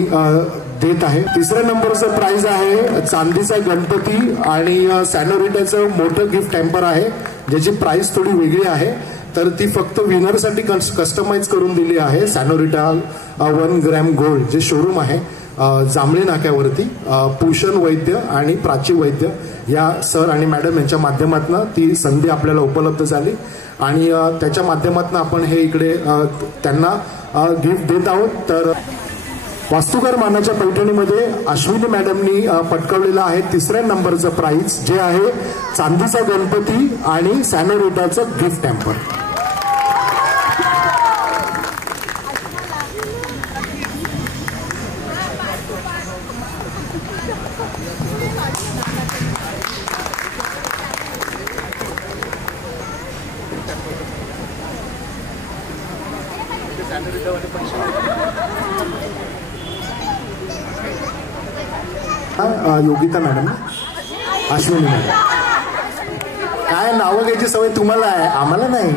देत आहे. 3ऱ्या नंबरचं प्राइज आहे चांदीचा गणपती आणि सॅनोरिटाचं मोठं गिफ्ट हॅम्पर आहे, ज्याची प्राइस थोडी वेगळी आहे. तर ती फक्त विनरसाठी कस्टमाइज करून दिली आहे. सॅनोरिटा 1 ग्रॅम गोल्ड जे शोरूम आहे जांभळे नाक्यावरती, भूषण वैद्य आणि प्राची वैद्य या सर आणि मॅडम यांच्या माध्यमातून ती संधी आपल्याला उपलब्ध झाली, आणि त्याच्या माध्यमातून आपण हे इकडे त्यांना गिफ्ट देत आहोत. तर वास्तुकार मानाच्या पैठणीमध्ये अश्विनी मॅडमनी पटकावलेलं आहे 3ऱ्या नंबरचं प्राइज, जे आहे चांदीचा गणपती आणि सॅनोरिटाचं गिफ्ट टॅम्पर. योगिता मॅडम, अश्विनी मॅडम, काय नावं घ्यायची सवय तुम्हाला आहे, आम्हाला नाही.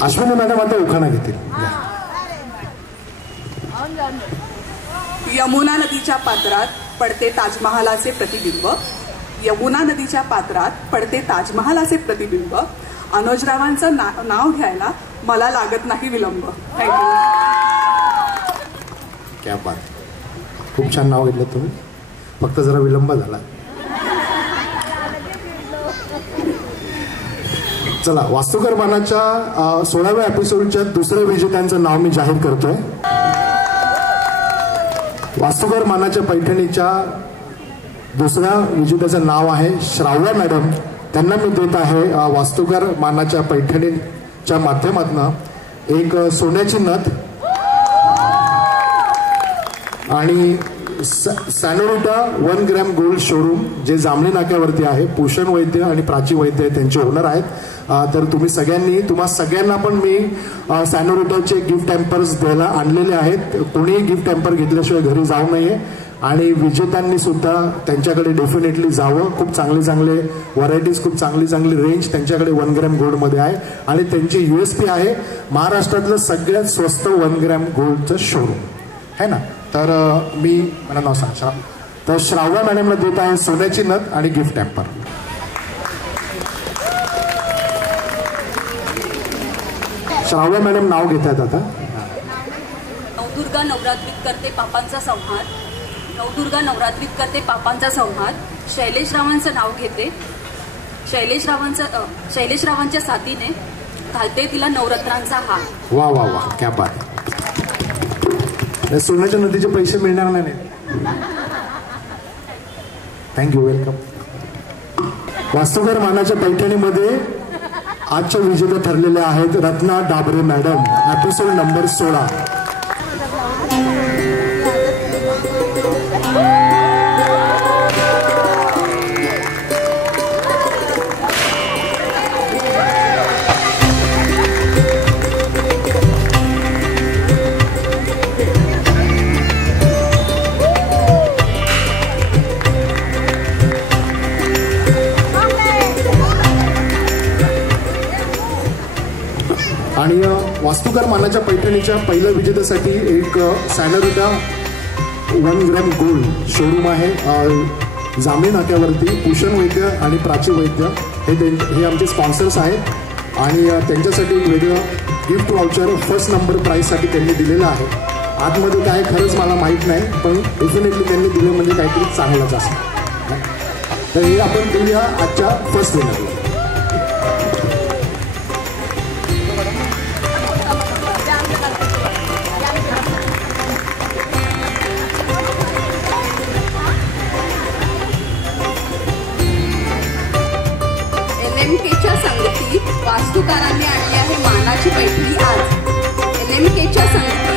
अश्विनी मॅडम आता उखाणा घेतील. यमुना नदीच्या पात्रात पडते ताजमहालाचे प्रतिबिंब. यमुना नदीच्या पात्रात पडते ताजमहालाचे प्रतिबिंब. अनुजरावांचं नाव घ्यायला मला लागत नाही विलंब. थँक्यू. क्या बात, खूप छान नाव घेतलं तुम्ही, फक्त जरा विलंब झाला. चला, वास्तुकर मानाच्या 16व्या एपिसोडच्या दुसऱ्या विजेत्यांचं नाव मी जाहीर करतोय. वास्तुकर मानाच्या पैठणीच्या दुसऱ्या विजेत्याचं नाव आहे श्राव्या मॅडम. त्यांना मी देत आहे वास्तुकर मानाच्या पैठणीच्या माध्यमातून एक सोन्याची नथ आणि सॅनोरिटा 1 ग्रॅम गोल्ड शोरूम, जे जांभळी नाक्यावरती आहे. भूषण वैद्य आणि प्राची वैद्य त्यांचे ओनर आहेत. तर तुम्ही सगळ्यांनी, तुम्हा सगळ्यांना पण मी सॅनोरिटाचे गिफ्ट टॅम्पर्स द्यायला आणलेले आहेत. कोणीही गिफ्ट टॅम्पर घेतल्याशिवाय घरी जाऊ नये. आणि विजेत्यांनी सुद्धा त्यांच्याकडे डेफिनेटली जावं. खूप चांगले चांगले व्हरायटीज, खूप चांगली चांगली रेंज त्यांच्याकडे 1 ग्रॅम गोल्डमध्ये आहे. आणि त्यांची USP आहे महाराष्ट्रातलं सगळ्यात स्वस्त 1 ग्रॅम गोल्डचं शोरूम आहे ना. तर मी मला नाव सांग. तर श्राव्या मॅडमला देत आहे सोन्याची नथ आणि गिफ्ट टॅम्पर. श्राव्या मॅडम नाव घेत आहेत आता. नवदुर्गा नवरात्रीत करते पापांचा संहार. नवदुर्गा नवरात्रीत करते पापांचा संहार. शैलेश रावांचं नाव घेते. शैलेश रावांच्या साथीने घालते तिला नवरत्नांचा हार. वा वा वा, क्या बात. सोन्याच्या नदीचे पैसे मिळणार नाही. Thank you, welcome. वास्तुकर मानाच्या पैठणीमध्ये आजच्या विजेते ठरलेले आहेत Ratna Dabre madam, episode number 16. आणि वास्तुकर मानाच्या पैठणीच्या पहिल्या विजेत्यासाठी एक सॅनोरिटा 1 ग्रॅम गोल्ड शोरूम आहे जांभळी नाक्यावरती. भूषण वैद्य आणि प्राची वैद्य हे आमचे स्पॉन्सर्स आहेत. आणि त्यांच्यासाठी एक वेगळं गिफ्ट वाउचर फर्स्ट नंबर प्राईजसाठी त्यांनी दिलेलं आहे. आतमध्ये काय खरंच मला माहीत नाही, पण डेफिनेटली त्यांनी दिलं म्हणजे काहीतरी चांगलंच असतं. तर हे आपण देऊया आजच्या फर्स्ट विनरला. LMKच्या संगतीत वास्तुकारांनी आणली आहे मानाची पैठणी आज. LMKच्या संगतीत